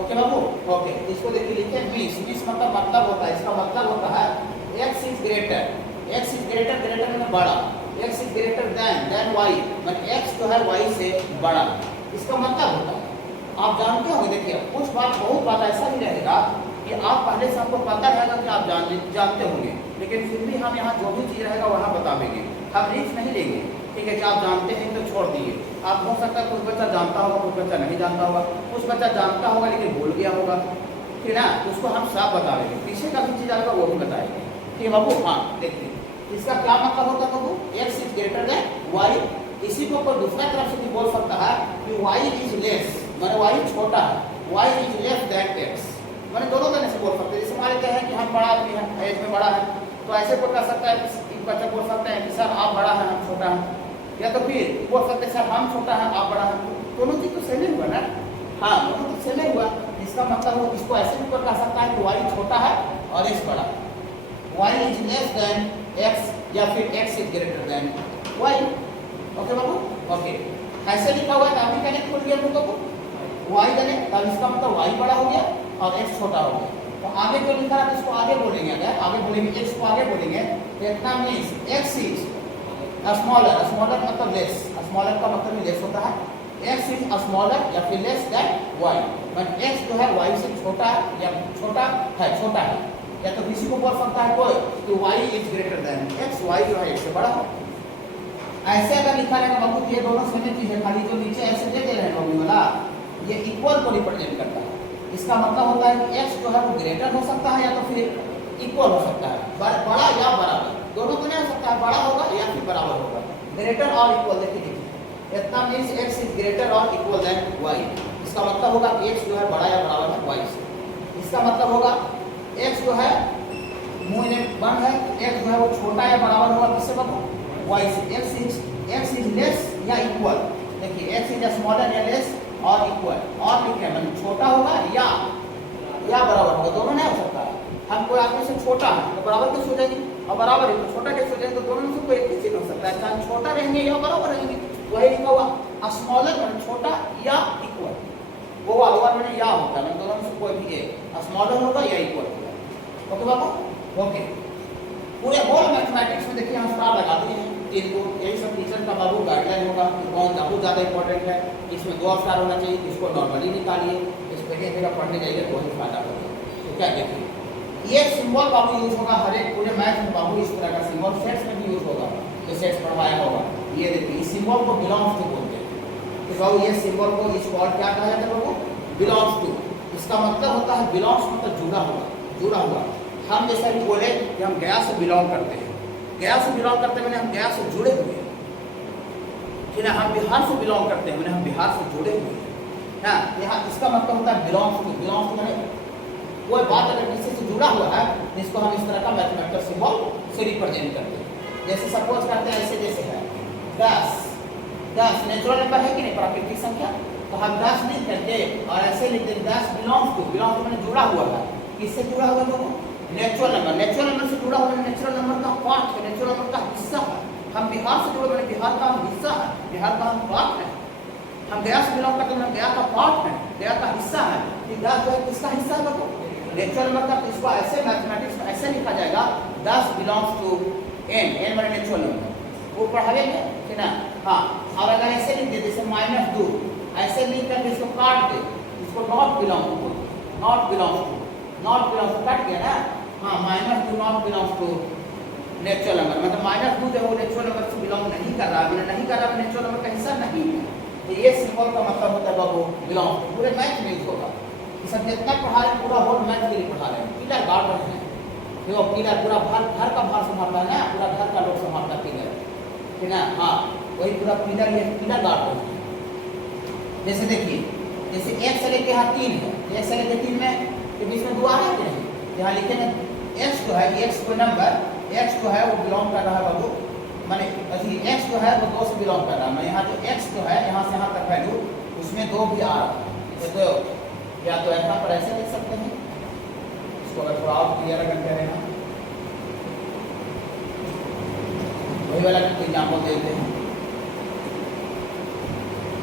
ओके बाबू, ओके। इसको देखिए लिखे मीन्स मतलब होता है, इसका मतलब होता है x इज ग्रेटर, ग्रेटर में बड़ा, x is greater than y, मतलब x जो है y से बड़ा, इसका मतलब होता है। आप जानते होंगे, देखिए कुछ बात बहुत बात ऐसा ही रहेगा कि आप पहले से आपको पता रहेगा कि आप जानते होंगे, लेकिन फिर भी हम यहाँ जो भी चीज़ रहेगा वहाँ बता देंगे, हम रिस्क नहीं लेंगे, ठीक है। कि आप जानते हैं तो छोड़ दिए, आप हो सकता है कुछ बच्चा जानता होगा, कुछ बच्चा नहीं जानता होगा, कुछ बच्चा जानता होगा लेकिन भूल गया होगा, ठीक है ना, उसको हम साफ बता देंगे, पीछे का भी चीज़ आएगा वो भी बताएंगे, ठीक है बाबू। हाँ देखिए इसका क्या मतलब होता है बाबू, x is greater than y। इसी को कोई दूसरा तरफ से भी बोल सकता है कि y इज लेस, माने y छोटा है, y is less than x, माने दोनों तरह से बोल सकते हैं। जैसे मान लेते हैं कि हम बड़ा आदमी हैं, एज में बड़ा है, तो ऐसे कोई कर सकता है कि बच्चा बोल सकते हैं कि सर आप बड़ा हैं हम छोटा हैं, या तो फिर बोल सकते हैं सर हम छोटा हैं आप बड़ा हैं, दोनों चीज़ तो सेम ही हुआ ना। हाँ दोनों तो सेम ही हुआ, इसका मतलब वो इसको ऐसे भी कोई कर सकता है कि y छोटा है और x बड़ा है, y is less than x, या फिर x is greater than y। Okay Babu, okay. ऐसे लिखा हुआ है तो अभी कहने खुल गया बुक को y देने, तब इसका मतलब y बड़ा हो गया और x छोटा हो गया। तो आगे जो लिखा है इसको आगे बोलेंगे, अगर आगे बोलेंगे x को आगे बोलेंगे तो इतना means x is smaller, smaller मतलब लेस, स्मॉलर का मतलब लेस होता है, x इज स्मॉलर या फिर लेस देन y, मतलब x जो है y से छोटा या छोटा है या तो किसी को बोल सकता है कोई कि y is greater than x, y जो है x से बड़ा हो। ऐसे अगर लिखा रहेगा बाबू ये दोनों सेम चीज है, खाली जो नीचे ऐसे दे रहे हैं बाबू वाला ये इक्वल को रिप्रेजेंट करता है। इसका मतलब होता है कि x जो है वो ग्रेटर हो सकता है या तो फिर इक्वल हो सकता है, बड़ा या बराबर, दोनों तो नहीं हो सकता है, बड़ा होगा या फिर बराबर होगा, ग्रेटर और इक्वल। देखिए इतना मींस x इज ग्रेटर और इक्वल देन y, इसका मतलब होगा कि x जो है बड़ा या बराबर है y से। इसका मतलब होगा x जो है मुंह में बंद है, x जो है वो छोटा या बराबर होगा किससे बाबू, y से। x इज लेस या इक्वल, देखिए x इज स्मॉलर या लेस और इक्वल, और लिखे मतलब छोटा होगा या बराबर होगा, दोनों नहीं हो सकता है। हम कोई आदमी से छोटा है तो बराबर कैसे हो जाएगी और बराबर है तो छोटा कैसे हो जाएगा, तो दोनों में से कोई एक ही चीज हो सकता है, चाहे छोटा रहेंगे या बराबर रहेंगे। वही लिखा हुआ स्मॉलर मतलब छोटा या इक्वल, वो वाला मैंने या होता है, दोनों में से कोई भी एक स्मॉलर होगा या इक्वल होगा। ओके बाबू, ओके। पूरे होल मैथमेटिक्स में देखिए हम स्टार लगा दिए हैं इनको, यही सब टीचर का बाबू गाइडलाइन होगा कि कौन बहुत ज़्यादा इंपॉर्टेंट है, इसमें 2 स्टार होना चाहिए, इसको नॉर्मली निकालिए, इस पर जगह पढ़ने जाइए तो वही फायदा होगा। तो क्या देखिए ये सिंबल बाबू यूज होगा हर एक पूरे मैथ में बाबू, इस तरह का सिंबल सेट्स में भी यूज होगा, जो सेट्स पढ़वाया होगा। ये देखिए इस सिंबल को बिलोंग्स टू बोलते हैं, तो बाबू ये सिंबल को इस वर्ड क्या कहा जाता है बाबू, बिलोंग्स टू। इसका मतलब होता है बिलोंग्स मतलब जुड़ा हुआ। हम जैसा भी बोले कि हम गया से बिलोंग करते हैं, गया से बिलोंग करते हैं मैंने हम गया से जुड़े हुए हैं, ठीक है। हम बिहार से बिलोंग करते हैं मैंने हम बिहार से जुड़े हुए हैं। हाँ, यहाँ इसका मतलब होता है बिलोंग्स टू। बिलोंग्स टू मैंने कोई बात अगर किसी से जुड़ा हुआ है जिसको हम इस तरह का मैथमेटिकल सिंबल से रिप्रेजेंट करते हैं। जैसे सपोज करते हैं ऐसे, जैसे है 10 नेचुरल नंबर है कि नहीं, प्राकृतिक संख्या, तो हम 10 नहीं करते और ऐसे लिखते 10 बिलोंग्स टू मैंने जुड़ा हुआ है, किससे जुड़ा हुआ है, नेचुरल नंबर से जुड़ा हुआ है, नेचुरल नंबर का पार्ट है, नेचुरल नंबर का हिस्सा है। हम बिहार से जुड़े हुए, बिहार का हम हिस्सा है, बिहार का हम पार्ट है। हम गया से बिलोंग करते हैं, गया का पार्ट है, गया का हिस्सा है। गया जो है किसका हिस्सा है बाबू, नेचुरल नंबर का। इसको ऐसे मैथमेटिक्स में ऐसे लिखा जाएगा 10 बिलोंग्स टू n माने नेचुरल नंबर, वो पढ़ाएंगे कि ना। हाँ, और अगर ऐसे लिख दे जैसे -2, ऐसे लिख कर इसको काट दे, इसको not belong to, not belongs to काट गया ना। हाँ, -2 not belongs to natural number, मतलब -2 जो वो नेचुरल नंबर से बिलोंग नहीं कर रहा, नेचुरल नंबर का हिस्सा नहीं है। तो ये सिंबल का मतलब होता है बाबू बिलोंग टू। पूरे मैथ में यूज होगा, सब जितना पढ़ा रहे पूरा होल मैथ के लिए पढ़ा रहे हैं, पिलर गाड़ रहे हैं, देखो पिलर पूरा घर का भार संभाल रहा है ना, पूरा घर का लोग संभालता पिलर, ठीक ना। हाँ, वही पूरा पिलर, ये पिलर गाड़ रहे हैं। जैसे देखिए, जैसे 1 से लेके यहाँ 3 है, 1 से लेके 3 में के बीच में 2 आ रहा है कि नहीं, यहाँ लिखे ना x जो है, x को नंबर x जो है वो बिलोंग कर रहा है बाबू, माने x जो है वो 2 से बिलोंग कर रहा है। मैं यहाँ जो x जो है यहाँ से यहाँ तक वैल्यू उसमें 2 भी आ रहा है, तो या तो यहाँ पर ऐसे लिख सकते हैं, इसको अगर थोड़ा और क्लियर अगर करें ना, वही वाला एग्जाम्पल देते हैं।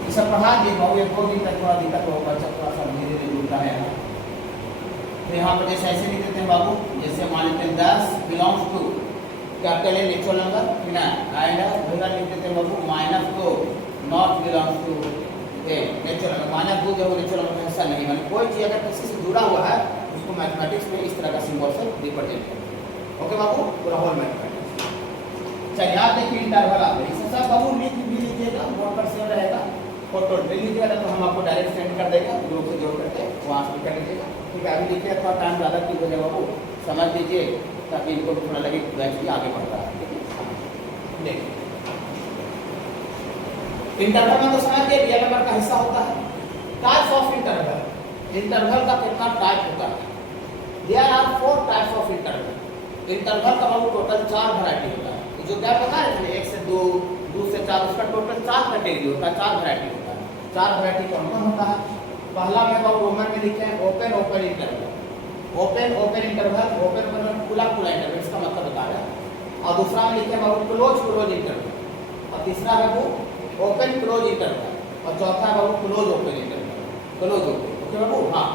ये सब पढ़ा दिए बाबू, ये 2 दिन तक थोड़ा दिक्कत होगा, थोड़ा सा धीरे धीरे जुड़ता है। तो यहाँ पर जैसे ऐसे लिख देते हैं बाबू, जैसे मान लेते हैं 10 बिलोंग्स टू कैपिटल है नेचुरल नंबर, ठीक है, एंड वही लिख देते हैं बाबू -2 not belongs to natural number. -2 जो नेचुरल नंबर का हिस्सा नहीं, माने कोई चीज अगर किसी से जुड़ा हुआ है उसको मैथमेटिक्स में इस तरह का सिंबल से रिप्रेजेंट करते हैं। ओके बाबू, पूरा होल मैथमेटिक्स। चलिए याद देखिए इंटरवल आते हैं, इससे सब बाबू लिख भी लीजिएगा, बोर्ड पर सेव रहेगा, फोटो ले लीजिएगा तो हम आपको डायरेक्ट सेंड कर देगा, ग्रुप से जोड़ करके वहाँ से कर लीजिएगा, ठीक है। अभी लिखिए, थोड़ा टाइम ज़्यादा की हो जाएगा बाबू, समझ लीजिए ताकि इनको भी थोड़ा लगे बैच भी आगे बढ़ रहा है, ठीक है। देखिए इंटरवल में तो समझ गए रियल नंबर का हिस्सा होता है। टाइप्स ऑफ इंटरवल, इंटरवल का कितना टाइप होता है, there are 4 types of interval. Interval का बाबू टोटल 4 वैरायटी होता है, जो क्या बता रहे थे 1 से 2, 2 से 4, उसका टोटल 4 कैटेगरी होता है, 4 वैरायटी होता है। 4 वैरायटी कौन कौन होता है? पहला में बाबू रोमन में लिखे हैं open interval, open interval, open मतलब खुला इंटरवल, इसका मतलब बता रहा है। और दूसरा में लिखे हैं बाबू क्लोज इंटरवल, और तीसरा है वो ओपन क्लोज इंटरवल, और चौथा है बाबू close open interval, close open. Okay बाबू, हाँ।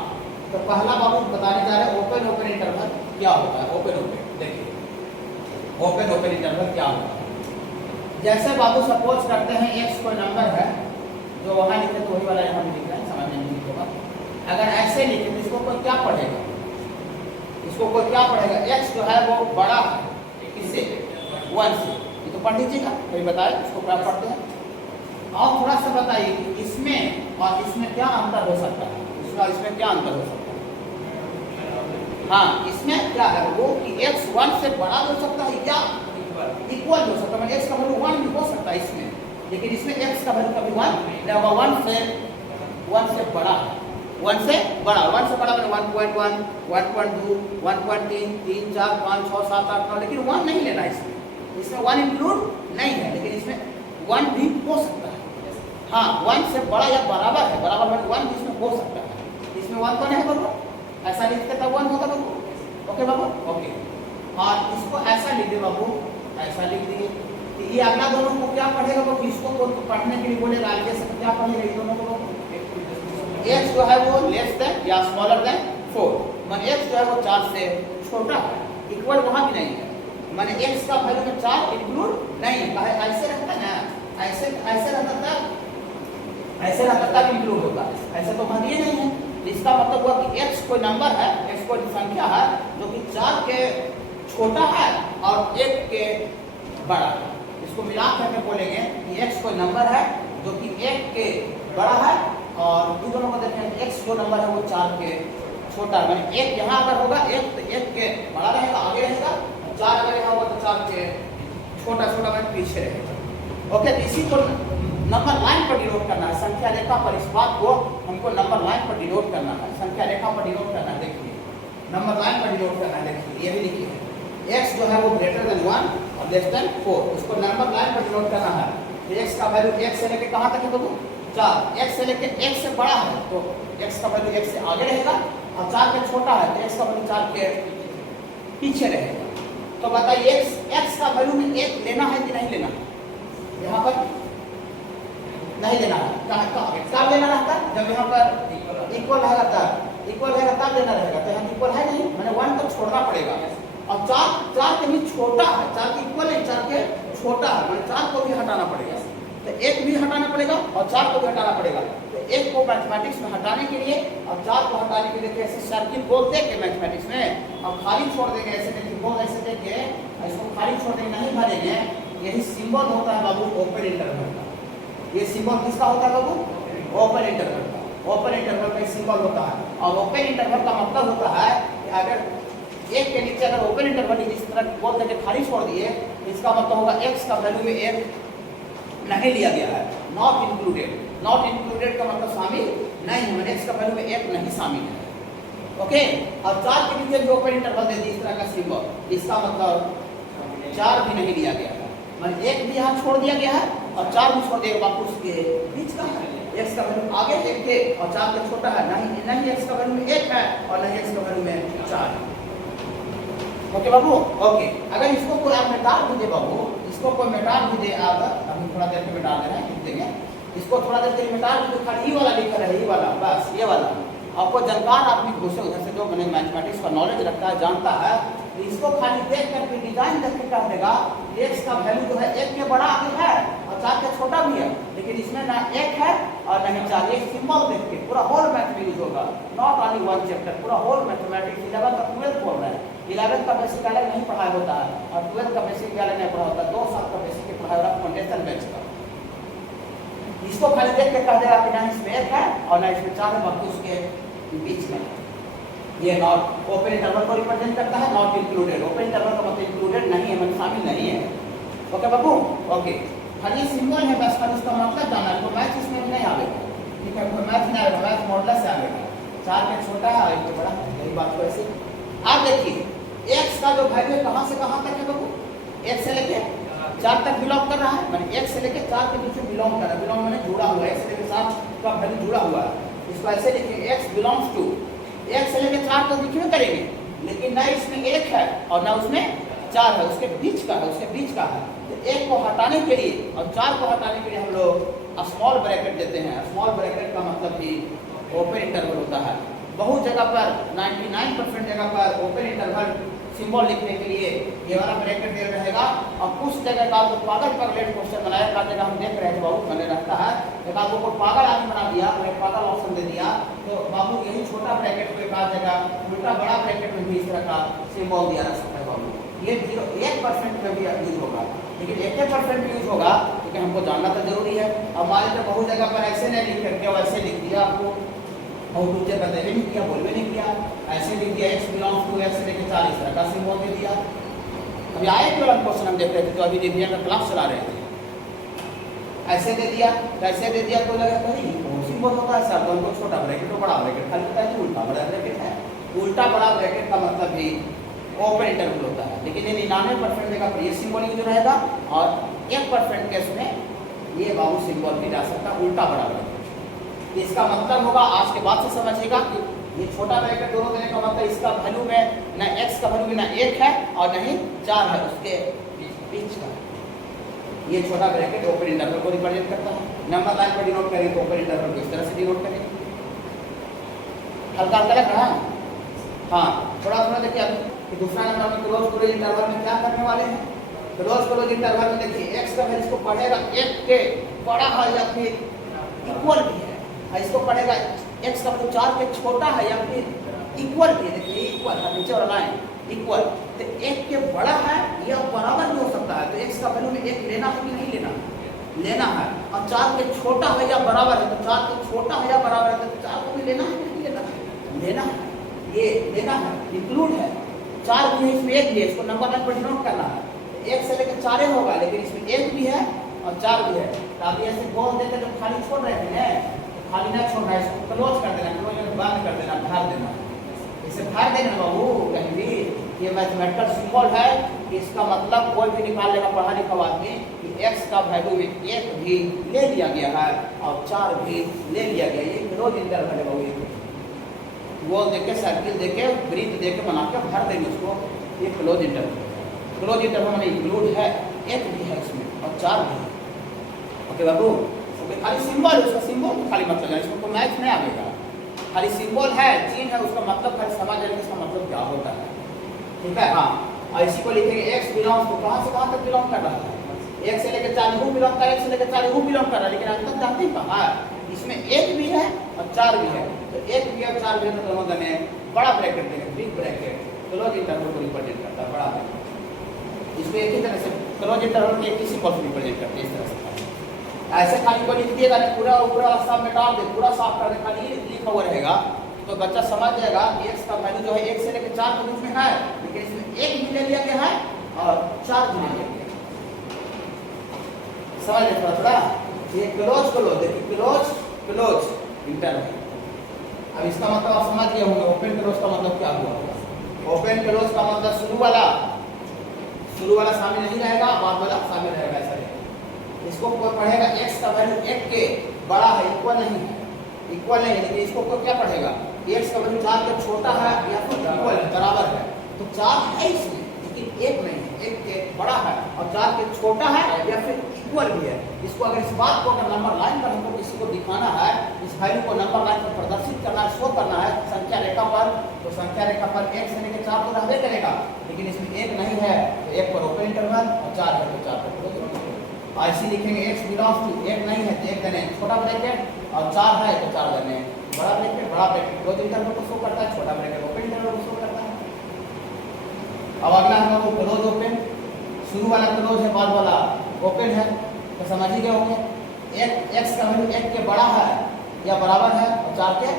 तो पहला बाबू बताने जा रहे हैं ओपन ओपन इंटरवल क्या होता है। ओपन ओपन देखिए, ओपन ओपन इंटरवल क्या होता है। जैसे बाबू सपोज करते हैं x कोई नंबर है, जो वहाँ लिखे तो वही वाला यहाँ भी लिख रहे हैं, समझ में नहीं होगा। अगर ऐसे लिखे तो इसको कोई क्या पढ़ेगा, इसको कोई क्या पढ़ेगा, x जो है वो बड़ा है किससे, 1 से। ये तो पढ़ लीजिएगा, कोई बताए इसको क्या पढ़ते हैं। और थोड़ा सा बताइए कि इसमें और इसमें क्या अंतर हो सकता है, इसमें क्या अंतर हो सकता है। हाँ, इसमें क्या है वो कि x 1 से बड़ा हो सकता है या इक्वल हो सकता है, x का वैल्यू 1 भी हो सकता है इसमें, लेकिन इसमें x का वैल्यू कभी 1 नहीं, 1 से बड़ा है, 1 से बड़ा, 1 से बड़ा मैंने 1.1, 1.2, 1.3, 3, 4, 5, 6, 7, 8, 9, लेकिन 1 नहीं लेना इसमें 1 इंक्लूड नहीं है, लेकिन इसमें 1 भी हो सकता है। हाँ, 1 से बड़ा या बराबर है, बराबर मैंने 1 भी इसमें हो सकता है, इसमें 1 तो नहीं है बाबू, ऐसा लिखते तो 1 होगा बाबू। ओके बाबू, ओके। और इसको ऐसा लिख दे बाबू, ऐसा लिख दिए कि ये अगला दोनों को क्या पढ़ेगा बाबू, इसको पढ़ने के लिए बोलेगा आगे से क्या पढ़ेगा, ये दोनों को x जो है वो लेस देन या स्मॉलर देन 4, माने x जो है वो 4 से छोटा है, इक्वल वहाँ भी नहीं है, माने x का वैल्यू में 4 इंक्लूड नहीं है। ऐसे रहता ना, ऐसे रहता था, ऐसे रहता तब इंक्लूड होता है, ऐसे तो वहाँ दिए नहीं है। इसका मतलब हुआ कि x कोई नंबर है, x कोई संख्या है जो कि 4 के छोटा है और 1 के बड़ा है। इसको मिला करके बोलेंगे कि x कोई नंबर है जो कि 1 के बड़ा है, और इन दोनों को देखें x जो नंबर है वो 4 के छोटा है, माने 1 यहाँ अगर होगा 1 तो 1 के बड़ा रहेगा, आगे रहेगा, 4 अगर यहाँ होगा तो 4 के छोटा मैंने पीछे रहेगा। ओके, तो इसी को नंबर लाइन पर डिनोट करना है, संख्या रेखा पर, इस बात को हमको नंबर लाइन पर डिनोट करना है, संख्या रेखा पर डिनोट करना है। देखिए नंबर लाइन पर डिनोट करना है, देखिए ये भी लिखिए, x जो है वो ग्रेटर देन 1 और लेस देन 4, इसको नंबर लाइन पर डिनोट करना है। x का वैल्यू 1 से लेके कहाँ तक है बाबू, 4, x से लेके 1 से बड़ा है तो x का वैल्यू 1 से आगे रहेगा, और 4 के छोटा है तो x का वैल्यू 4 के पीछे रहेगा। तो बताइए x का वैल्यू में 1 लेना है कि नहीं लेना है, यहाँ पर नहीं लेना है, कब लेना रहता है, जब यहाँ पर इक्वल रहेगा तब, इक्वल रहेगा तब लेना रहेगा, तो यहाँ इक्वल है नहीं, मैंने 1 तक छोड़ना पड़ेगा, और 4 के भी छोटा है, 4 के इक्वल है, 4 के छोटा है, मैंने 4 को भी हटाना पड़ेगा, तो 1 भी हटाना पड़ेगा और 4 को भी हटाना पड़ेगा। तो 1 को मैथमेटिक्स में हटाने के लिए और 4 को हटाने के लिए ऐसे सर्किल गोल देके मैथमेटिक्स में और खाली छोड़ देंगे, ऐसे देखिए गोल ऐसे देके इसको खाली छोड़ देंगे, नहीं भरेंगे, यही सिंबल होता है बाबू ओपन इंटरवल का। ये सिंबल किसका होता है बाबू, ओपन इंटरवल का, ओपन इंटरवल का सिंबल होता है। और ओपन इंटरवल का मतलब होता है कि अगर 1 के नीचे अगर ओपन इंटरवल इस तरह गोल करके खाली छोड़ दिए, इसका मतलब होगा x का वैल्यू में 1 नहीं लिया गया है, नॉट इंक्लूडेड। नॉट इंक्लूडेड का मतलब शामिल नहीं है, x का वैल्यू में 1 नहीं शामिल है। ओके, और 4 के नीचे जो ओपन इंटरवल दे दी इस तरह का सिंबल, इसका मतलब 4 भी नहीं लिया गया है, मतलब 1 भी यहाँ छोड़ दिया गया है और 4 भी छोड़ दिया, बापू उसके बीच का है, x का वैल्यू आगे 1 थे और 4 के छोटा है, नहीं x का वैल्यू में 1 है और नहीं x का वैल्यू में 4 है। ओके बाबू, ओके। अगर इसको कोई आप मिटा भी दे बाबू, इसको कोई मिटा भी दे, आप अभी थोड़ा देर में मिटा दे रहे हैं, लिख देंगे इसको, थोड़ा देर के लिए मिटा भी दे, खाली ये वाला लिखा है, ये वाला, बस ये वाला। आपको जानकार आदमी घुसे उधर से जो मैंने मैथमेटिक्स का नॉलेज रखता है, जानता है, इसको खाली देख करके डिजाइन देख के कह देगा x का वैल्यू जो है 1 के बड़ा आगे है और 4 के छोटा भी है, लेकिन इसमें ना 1 है और नहीं 4, एक सिंबल देख के पूरा होल मैथ में यूज होगा, नॉट ओनली 1 चैप्टर, पूरा होल मैथमेटिक्स 11 का 12 बोल रहा है। 11 का बेसिक अलग नहीं पढ़ाया होता है और 12 का बेसिक अलग नहीं पढ़ा होता, 2 साल का बेसिक पढ़ाया होता है फाउंडेशन बैच का। इसको खाली देख के कह देगा कि ना इसमें 1 है और ना इसमें 4 है, बाकी उसके बीच में। ये नॉट ओपन इंटरवल को रिप्रेजेंट करता है, नॉट इंक्लूडेड। ओपन इंटरवल का मतलब इंक्लूडेड नहीं है, मतलब शामिल नहीं है। ओके बाबू, ओके। खाली सिंबल है बस, खाली इसका मतलब जानना है, कोई मैथ इसमें नहीं आवेगा, ठीक है, कोई मैथ नहीं आवेगा, मैथ मॉडल से आवेगा, 4 के छोटा है और 1 के बड़ा है, यही बात को ऐसे। आप देखिए x का जो वैल्यू कहाँ से कहाँ तक है बाबू, 1 से लेके 4 तक बिलोंग कर रहा है, माने 1 से लेके 4 के बीच में बिलोंग कर रहा है, बिलोंग माने जुड़ा हुआ है, 1 से लेके 7 का वैल्यू जुड़ा हुआ है, इसको ऐसे लिखिए x बिलोंग्स टू, 1 से लेके 4 तो लिखिए करेंगे, लेकिन ना इसमें 1 है और ना उसमें 4 है, उसके बीच का है, उसके बीच का है। तो 1 को हटाने के लिए और 4 को हटाने के लिए हम लोग स्मॉल ब्रैकेट देते हैं। स्मॉल ब्रैकेट का मतलब भी ओपन इंटरवल होता है। बहुत जगह पर 99% जगह पर ओपन इंटरवल सिंबल लिखने के लिए ये वाला ब्रैकेट दे रहेगा। और कुछ जगह का आपको पागल पगलेट क्वेश्चन बनाया, का जगह हम देख रहे हैं बहुत बने रहता है, एक आपको कोई पागल आदमी बना दिया और एक पागल ऑप्शन दे दिया, तो बाबू यही छोटा ब्रैकेट को एक आध जगह उल्टा बड़ा ब्रैकेट में भी इस तरह का सिंबल दिया जा सकता है बाबू। ये 1% में भी यूज होगा, लेकिन 1% यूज होगा क्योंकि हमको जानना तो जरूरी है। अब मान लीजिए बहुत जगह पर ऐसे नहीं लिख करके वैसे लिख दिया, आपको और दूसरे बदले नहीं किया, बोलवे नहीं किया, ऐसे लिख दिया x बिलोंग्स टू x लेके 4 इस तरह का सिंबल दे दिया। अभी आए केवल क्वेश्चन हम देख रहे थे, तो अभी रिवीजन का क्लास चला रहे थे, ऐसे दे दिया, कैसे दे दिया, तो लगा भाई कौन सिंबल होता है सर, दोनों छोटा ब्रैकेट और बड़ा ब्रैकेट, खाली पता है उल्टा बड़ा ब्रैकेट है। उल्टा बड़ा ब्रैकेट का मतलब भी ओपन इंटरवल होता है, लेकिन ये 99% जगह पर ये सिंबल यूज रहेगा और 1% केस में ये बाबू सिंबल भी जा सकता है उल्टा बड़ा ब्रैकेट। इसका मतलब होगा आज के बाद से समझिएगा कि ये छोटा ब्रैकेट दोनों देने का मतलब इसका वैल्यू में ना x का वैल्यू में ना 1 है और ना ही 4 है, उसके बीच का ये छोटा ब्रैकेट ओपन इंटरवल को रिप्रेजेंट करता है। नंबर लाइन पर डिनोट करेंगे तो ओपन इंटरवल को इस तरह से डिनोट करेंगे। हल्का हल्का लग रहा है? हाँ, थोड़ा थोड़ा देखिए अभी दूसरा नंबर में क्लोज क्लोज इंटरवल में क्या करने वाले हैं। क्लोज क्लोज इंटरवल में देखिए x का वैल्यू इसको पढ़ेगा 1 के बड़ा है या फिर इक्वल भी है, इसको पढ़ेगा x का वैल्यू 4 के छोटा है या फिर इक्वल भी है। देखिए इक्वल है, नीचे वाला लाइन इक्वल, तो 1 के बड़ा है या बराबर भी हो सकता है, तो x का वैल्यू में 1 लेना है कि नहीं लेना है, लेना है। और 4 के छोटा है या बराबर है, तो 4 के छोटा है या बराबर है, तो 4 को भी लेना है कि नहीं लेना है, लेना है, ये लेना है, इंक्लूड है। 4 भी है, इसमें 1 भी है, इसको नंबर लाइन पर डिनोट करना है। 1 से लेकर 4 होगा, लेकिन इसमें 1 भी है और 4 भी है। तो आप ऐसे गोल देकर जो खाली छोड़ रहे थे, खाली ना छोड़ना है, इसको क्लोज कर देना, क्लोज बंद कर देना, भर देना, इसे भर देना बाबू। कहीं भी ये मैथमेटिकल सिंबल है कि इसका मतलब कोई भी निकाल लेगा पढ़ा लिखा आदमी कि x का वैल्यू में 1 भी ले लिया गया है और 4 भी ले लिया गया। ये क्लोज इंटरवल है बाबू, वो देके सर्किल देके वृत्त देके बना के भर देंगे उसको, ये क्लोज इंटरवल। क्लोज इंटरवल में इंक्लूड है, 1 भी है इसमें और 4 भी है। ओके बाबू, खाली सिंबल, उसका सिंबल तो खाली मतलब है, इसमें कोई मैच नहीं आएगा, खाली सिंबल है, चिन्ह है, उसका मतलब खाली समझ जाएंगे इसका मतलब क्या होता है, ठीक है। हाँ, और इसी को लिखेंगे x बिलोंग्स टू, कहाँ से कहाँ तक बिलोंग कर रहा है, 1 से लेकर 4 हु बिलोंग कर रहा है, 1 से लेकर 4 हु बिलोंग कर रहा है, लेकिन अभी तक जानते हैं कहाँ इसमें 1 भी है और 4 भी है, तो 1 भी और 4 भी है, तो दोनों देने बड़ा ब्रैकेट देंगे, बिग ब्रैकेट, क्लोज इंटरवल को रिप्रेजेंट करता है बड़ा ब्रैकेट। इसको एक ही तरह से क्लोज इंटरवल के एक ही सिंबल से रिप्रेजेंट करते हैं, इस तरह से। ऐसे खाली को लिख दिएगा नहीं, पूरा पूरा सब में डाल दे, पूरा साफ कर दे, खाली लिखा हुआ रहेगा, तो बच्चा समझ जाएगा कि x का वैल्यू जो है 1 से लेकर 4 के बीच में है, लेकिन इसमें 1 भी ले लिया गया है और 4 भी ले लिया गया है। समझ लें थोड़ा थोड़ा। ये क्लोज क्लोज, देखिए क्लोज क्लोज इंटरवल। अब इसका मतलब आप समझ गए होंगे, ओपन क्लोज का मतलब क्या हुआ। ओपन क्लोज का मतलब शुरू वाला शामिल नहीं रहेगा, बाद वाला शामिल रहेगा, ऐसा रहेगा। इसको कोई पढ़ेगा x का वैल्यू 1 के बड़ा है, इक्वल नहीं है, इक्वल नहीं है, लेकिन इसको कोई क्या पढ़ेगा, x का वैल्यू 4 के छोटा है या फिर इक्वल है, बराबर है, तो 4 है इसमें, लेकिन 1 नहीं है, 1 के बड़ा है और 4 के छोटा है या फिर इक्वल भी है। इसको अगर इस बात को अगर नंबर लाइन पर हमको किसी को दिखाना है, इस वैल्यू को नंबर लाइन पर प्रदर्शित करना है, शो करना है संख्या रेखा पर, तो संख्या रेखा पर 1 से लेकर 4 तो रहबे करेगा, लेकिन इसमें 1 नहीं है, तो 1 पर ओपन इंटरवल और 4 है तो 4 पर क्लोज इंटरवल। ऐसे लिखेंगे x बिलोंग्स टू, 1 नहीं है तो 1 देने छोटा ब्रैकेट और 4 है तो 4 देने बड़ा ब्रैकेट। बड़ा ब्रैकेट क्लोज इंटरवल को शो करता है, छोटा ब्रैकेट ओपन इंटरवल को शो करता है। अब अगला हम लोग क्लोज ओपन, शुरू वाला क्लोज है, बाद वाला ओपन है, तो समझ ही गए होंगे। x का वैल्यू 1 के बड़ा है या बराबर है और 4 के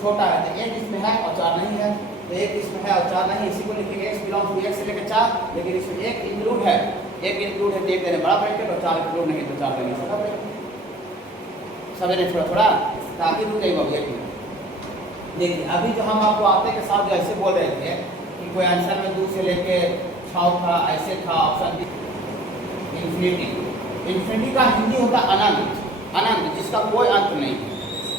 छोटा है, तो 1 इसमें है और 4 नहीं है, तो 1 इसमें है और 4 नहीं, इसी को लिखेंगे x बिलोंग्स टू 1 से लेकर 4, लेकिन इसमें 1 इंक्लूड है, 1 इंक्लूड है तो 1 देने बड़ा ब्रैकेट और 4 इंक्लूड नहीं तो 4 देने छोटा ब्रैकेट। समझ थोड़ा थोड़ा ताकि रुक जाइए बाबू। एक मिनट देखिए, अभी जो हम आपको आते के साथ जो ऐसे बोल रहे थे कि कोई आंसर में 2 से लेके 6 था, ऐसे था, ऑप्शन इन्फिनिटी। इन्फिनिटी का हिंदी होता है अनंत, अनंत जिसका कोई अंत नहीं है।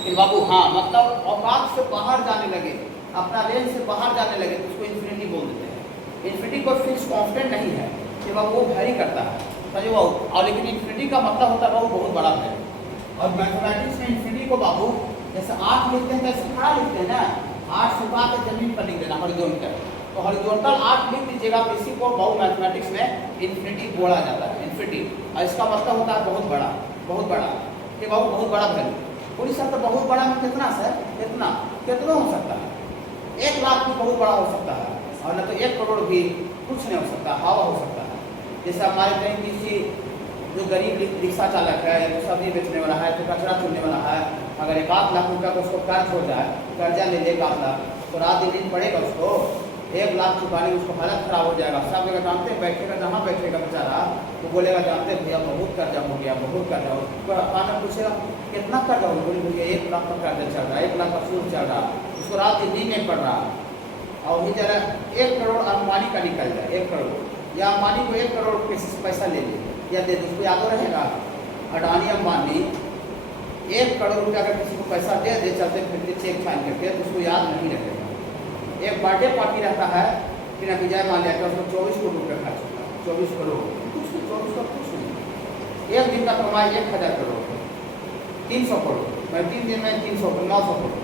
फिर बाबू हाँ, मतलब औकात से बाहर जाने लगे, अपना रेंज से बाहर जाने लगे तो उसको इन्फिनिटी बोल देते हैं। इन्फिनिटी कोई फिक्स कांस्टेंट नहीं है कि वो वैरी करता है, समझे बाबू। और लेकिन इन्फिनिटी का मतलब होता है बाबू बहुत बड़ा वैल्यू। और मैथमेटिक्स में इन्फिनिटी को बाबू जैसे 8 लिखते हैं तैसे खड़ा लिखते हैं ना, 8 छुपा के जमीन पर लिख देना हॉरिजॉन्टल, तो हॉरिजॉन्टल 8 लिख दीजिएगा, इसी को बाबू मैथमेटिक्स में इन्फिनिटी बोला जाता है, इन्फिनिटी। और इसका मतलब होता है बहुत बड़ा, बहुत बड़ा, कि बाबू बहुत बड़ा वैल्यू। पूरी सब तो बहुत बड़ा में कितना सर, कितना कितना हो सकता है, 1 लाख भी बहुत बड़ा हो सकता है, और न तो 1 करोड़ भी कुछ नहीं हो सकता, हवा हो सकता है। जैसे हमारे कहीं किसी जो गरीब रिक्शा चालक है, जो सब्जी बेचने वाला है, जो कचरा चुनने वाला है, अगर 1 लाख रुपया का उसको कर्ज हो जाए, कर्जा ले ले 1 लाख, तो रात दिन पड़ेगा उसको, 1 लाख चुकाने में उसको हालत खराब हो जाएगा। सब जगह जानते बैठेगा, जहाँ बैठेगा बेचारा वो बोलेगा जानते भैया बहुत कर्जा हो गया, बहुत कर्जा हो गया। आकर पूछेगा कितना कर्जा हो, बोले भैया 1 लाख का कर्जा चल रहा है, 1 लाख का सूद चल रहा, उसको रात दिन नहीं पड़ रहा। और वही जरा 1 करोड़ अंबानी का निकल जाए, 1 करोड़, या अंबानी को 1 करोड़ पैसा ले ले या दे, उसको याद रहेगा। अडानी अंबानी 1 करोड़ रुपया अगर किसी को पैसा दे दे चलते फिरते चेक साइन करके, तो उसको याद नहीं रखेगा। एक बर्थडे पार्टी रहता है कि ना विजय माल्या का, उसको 24 करोड़ रुपये खर्च होता है, 24 करोड़, कुछ नहीं, 24 का कुछ नहीं। एक दिन का कमाई 1000 करोड़, 300 करोड़, मैं 3 दिन में 300 900 करोड़,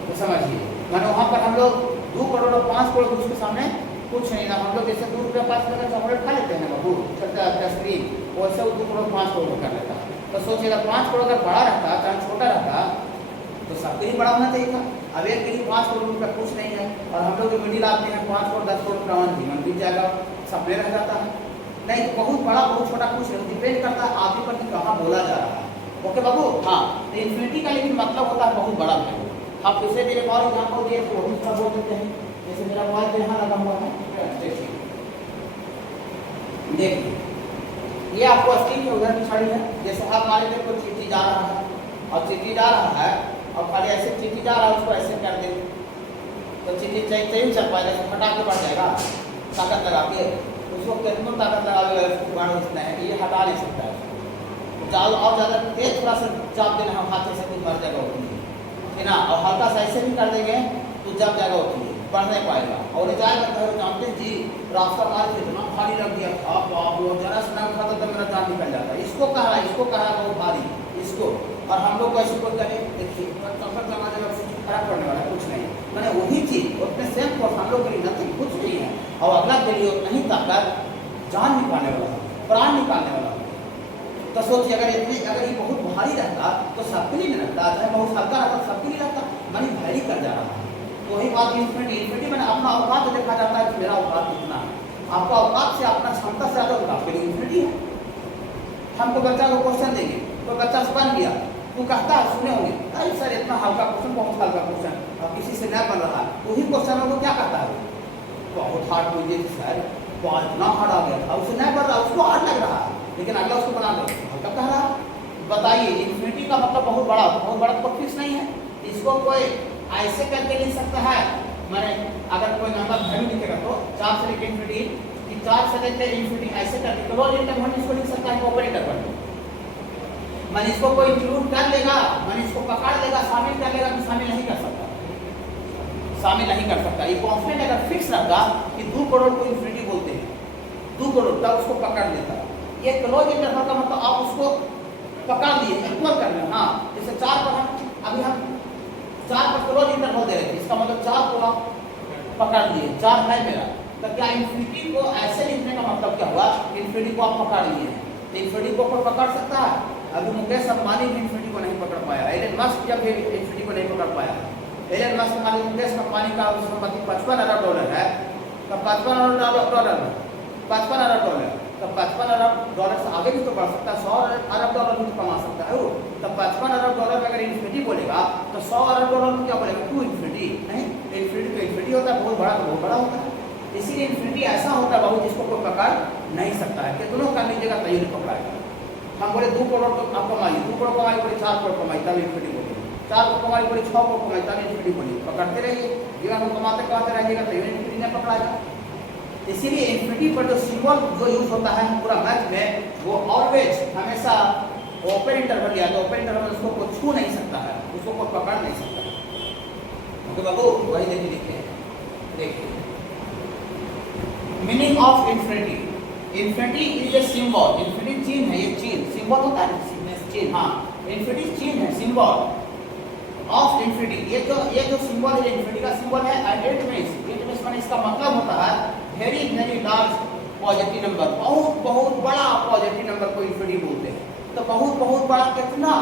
तो समझिए मैंने वहाँ पर हम लोग 2 करोड़ और 5 करोड़ उसके सामने कुछ नहीं ना। हम लोग जैसे 2 रुपया 5 रुपये का चॉकलेट खा लेते हैं ना बाबू, चलता है आइसक्रीम, वैसे वो 2 करोड़ 5 करोड़ कर लेता। तो सोचिएगा 5 करोड़ अगर बड़ा रहता चाहे छोटा रहता तो सबके लिए बड़ा होना चाहिए था। अब एक के लिए 5 करोड़ रुपया कुछ नहीं है, और हम लोग जो मिडिल आते हैं 5 करोड़ 10 करोड़ का जीवन बीत जाएगा, सपने रह जाता है। नहीं तो बहुत बड़ा बहुत छोटा कुछ नहीं, डिपेंड करता है आदमी पर कि कहाँ बोला जा रहा है। ओके बाबू, हाँ। तो इन्फिनिटी का लेकिन मतलब होता है बहुत बड़ा है। आप पिछले दिन एक और एग्जाम्पल दिए तो वही उसका बोल देते हैं, जैसे मेरा मोबाइल तो यहाँ लगा हुआ है, देखिए ये आपको स्क्रीन के उधर पिछड़ी है। जैसे आप मान लीजिए कोई चिट्ठी जा रहा है, और चिट्ठी जा रहा है और खाली ऐसे चिट्ठी जा रहा है, उसको ऐसे कर दे तो चिट्ठी चाहिए चल पाएगा, फटा के बढ़ जाएगा, ताकत लगा के उसको कितना ताकत लगा उसको इतना है कि ये हटा नहीं सकता है। ज़्यादा और ज़्यादा तेज थोड़ा सा चाप देना हम हाथ से कुछ बढ़ जाएगा होती है ना, और हल्का सा ऐसे भी कर देंगे तो जब जाएगा होती है, बढ़ नहीं पाएगा। और जाएगा तो जानते जी रास्ता मार के इतना भारी रख दिया था, आप वो जरा से नाम खाता तो मेरा जान निकल जाता है। इसको कहा बहुत भारी इसको, और हम लोग को ऐसे को करें देखिए चौकट लगा देगा, खराब करने वाला कुछ नहीं। मैंने वही चीज़ उतने सेम कोर्स हम लोग के लिए नथिंग कुछ नहीं है, और अगला के लिए नहीं ताकत जान निकालने वाला, प्राण निकालने वाला। तो सोचिए अगर ये बहुत भारी रहता तो सबके लिए नहीं रहता, चाहे बहुत हल्का रहता सबके लिए रहता, मैंने भारी कर जा रहा है। तो वही बात इन्फिनिटी मैंने अपना औकात देखा जाता है कि मेरा औकात कितना है, आपका औकात से अपना क्षमता से ज़्यादा होगा, आपके लिए इन्फिनिटी है। हमको बच्चा को क्वेश्चन देंगे तो बच्चा से बन गया, तो कहता है सुने होंगे अरे सर इतना हल्का क्वेश्चन, बहुत हल्का क्वेश्चन, और किसी से नहीं बन रहा है, वही क्वेश्चन को क्या कहता है बहुत हार्ड पूछिए सर, बहुत इतना हार्ड आ गया था, उसे नहीं बन रहा, उसको हार्ड लग रहा है, लेकिन अगला उसको बना दो हल्का कह रहा। बताइए इन्फिनिटी का मतलब बहुत बड़ा तो फिक्स नहीं है, इसको कोई ऐसे करके लिख सकता है। मैंने अगर कोई नंबर वैल्यू लिखेगा तो 4 से लेकर इन्फिनिटी, 4 से लेकर इन्फिनिटी ऐसे करके क्लोज इंटरवल इसको लिख सकता है ऑपरेटर पर। मैंने इसको कोई इंक्लूड कर लेगा, मैंने इसको पकड़ लेगा, शामिल कर लेगा, तो शामिल नहीं कर सकता, शामिल नहीं कर सकता। ये कॉन्स्टेंट अगर फिक्स रहता कि 2 करोड़ को इन्फिनिटी बोलते हैं, 2 करोड़, तब उसको पकड़ लेता। ये क्लोज इंटरवल का मतलब आप उसको पकड़ लिए, इक्वल कर लें। हाँ जैसे 4 पर अभी हम 4 पर क्लोज इंटरवल दे रहे थे, इसका मतलब 4 को आप पकड़ लिए, 4 है मेरा, तो क्या इन्फिनिटी को ऐसे लिखने का मतलब क्या हुआ, इन्फिनिटी को आप पकड़ लिए हैं, तो इन्फिनिटी को कोई पकड़ सकता है। अभी मुकेश अंबानी भी इन्फिनिटी को नहीं पकड़ पाया, एलन मस्क जब इन्फिनिटी को नहीं पकड़ पाया। एलन मस्क हमारे मुकेश अंबानी का संपत्ति $55 अरब है, तो $55 अरब, 55 अरब डॉलर, तो $55 अरब से आगे भी तो बढ़ सकता है, $100 अरब भी तो कमा सकता है वो। तो $55 अरब में अगर इन्फिनिटी बोलेगा तो $100 अरब में क्या बोलेगा, टू इन्फिनिटी नहीं, इन्फिनिटी तो इन्फिनिटी होता है, बहुत बड़ा तो बहुत बड़ा होता है। इसीलिए इन्फिनिटी ऐसा होता है बहुत जिसको कोई पकड़ नहीं सकता है, कितनों कर लीजिएगा तैयारी पकड़ाएगा। हम बोले 2 करोड़ तो आप कमाइए, 2 करोड़ कमाई बोले 4 करोड़ कमाई तब इन्फिनिटी बोलिए, 4 करोड़ कमाई बोले 6 करोड़ कमाई तब इन्फिनिटी बोलिए, पकड़ते रहिए, जीवन को कमाते रहिएगा तो इन्फिनिटी नहीं पकड़ाएगा। इसीलिए इन्फिनिटी पर जो सिंबल जो यूज होता है पूरा मैथ में, वो ऑलवेज हमेशा ओपन इंटरवल लिया, तो ओपन इंटरवल उसको कोई छू नहीं सकता है, उसको कोई पकड़ नहीं सकता है। तो बाबू वही देखिए, देखिए meaning of infinity. Infinity is a symbol, infinity चिन्ह है, ये चिन्ह सिंबल होता है, चिन्ह, हाँ इन्फिनिटी चिन्ह है, सिंबल ऑफ इन्फिनिटी। ये जो सिंबल है इन्फिनिटी का सिंबल है, एंड इट मींस माने इसका मतलब होता है very very large positive number, बहुत बहुत बड़ा पॉजिटिव नंबर को इन्फिनिटी बोलते हैं। तो बहुत बड़ा कितना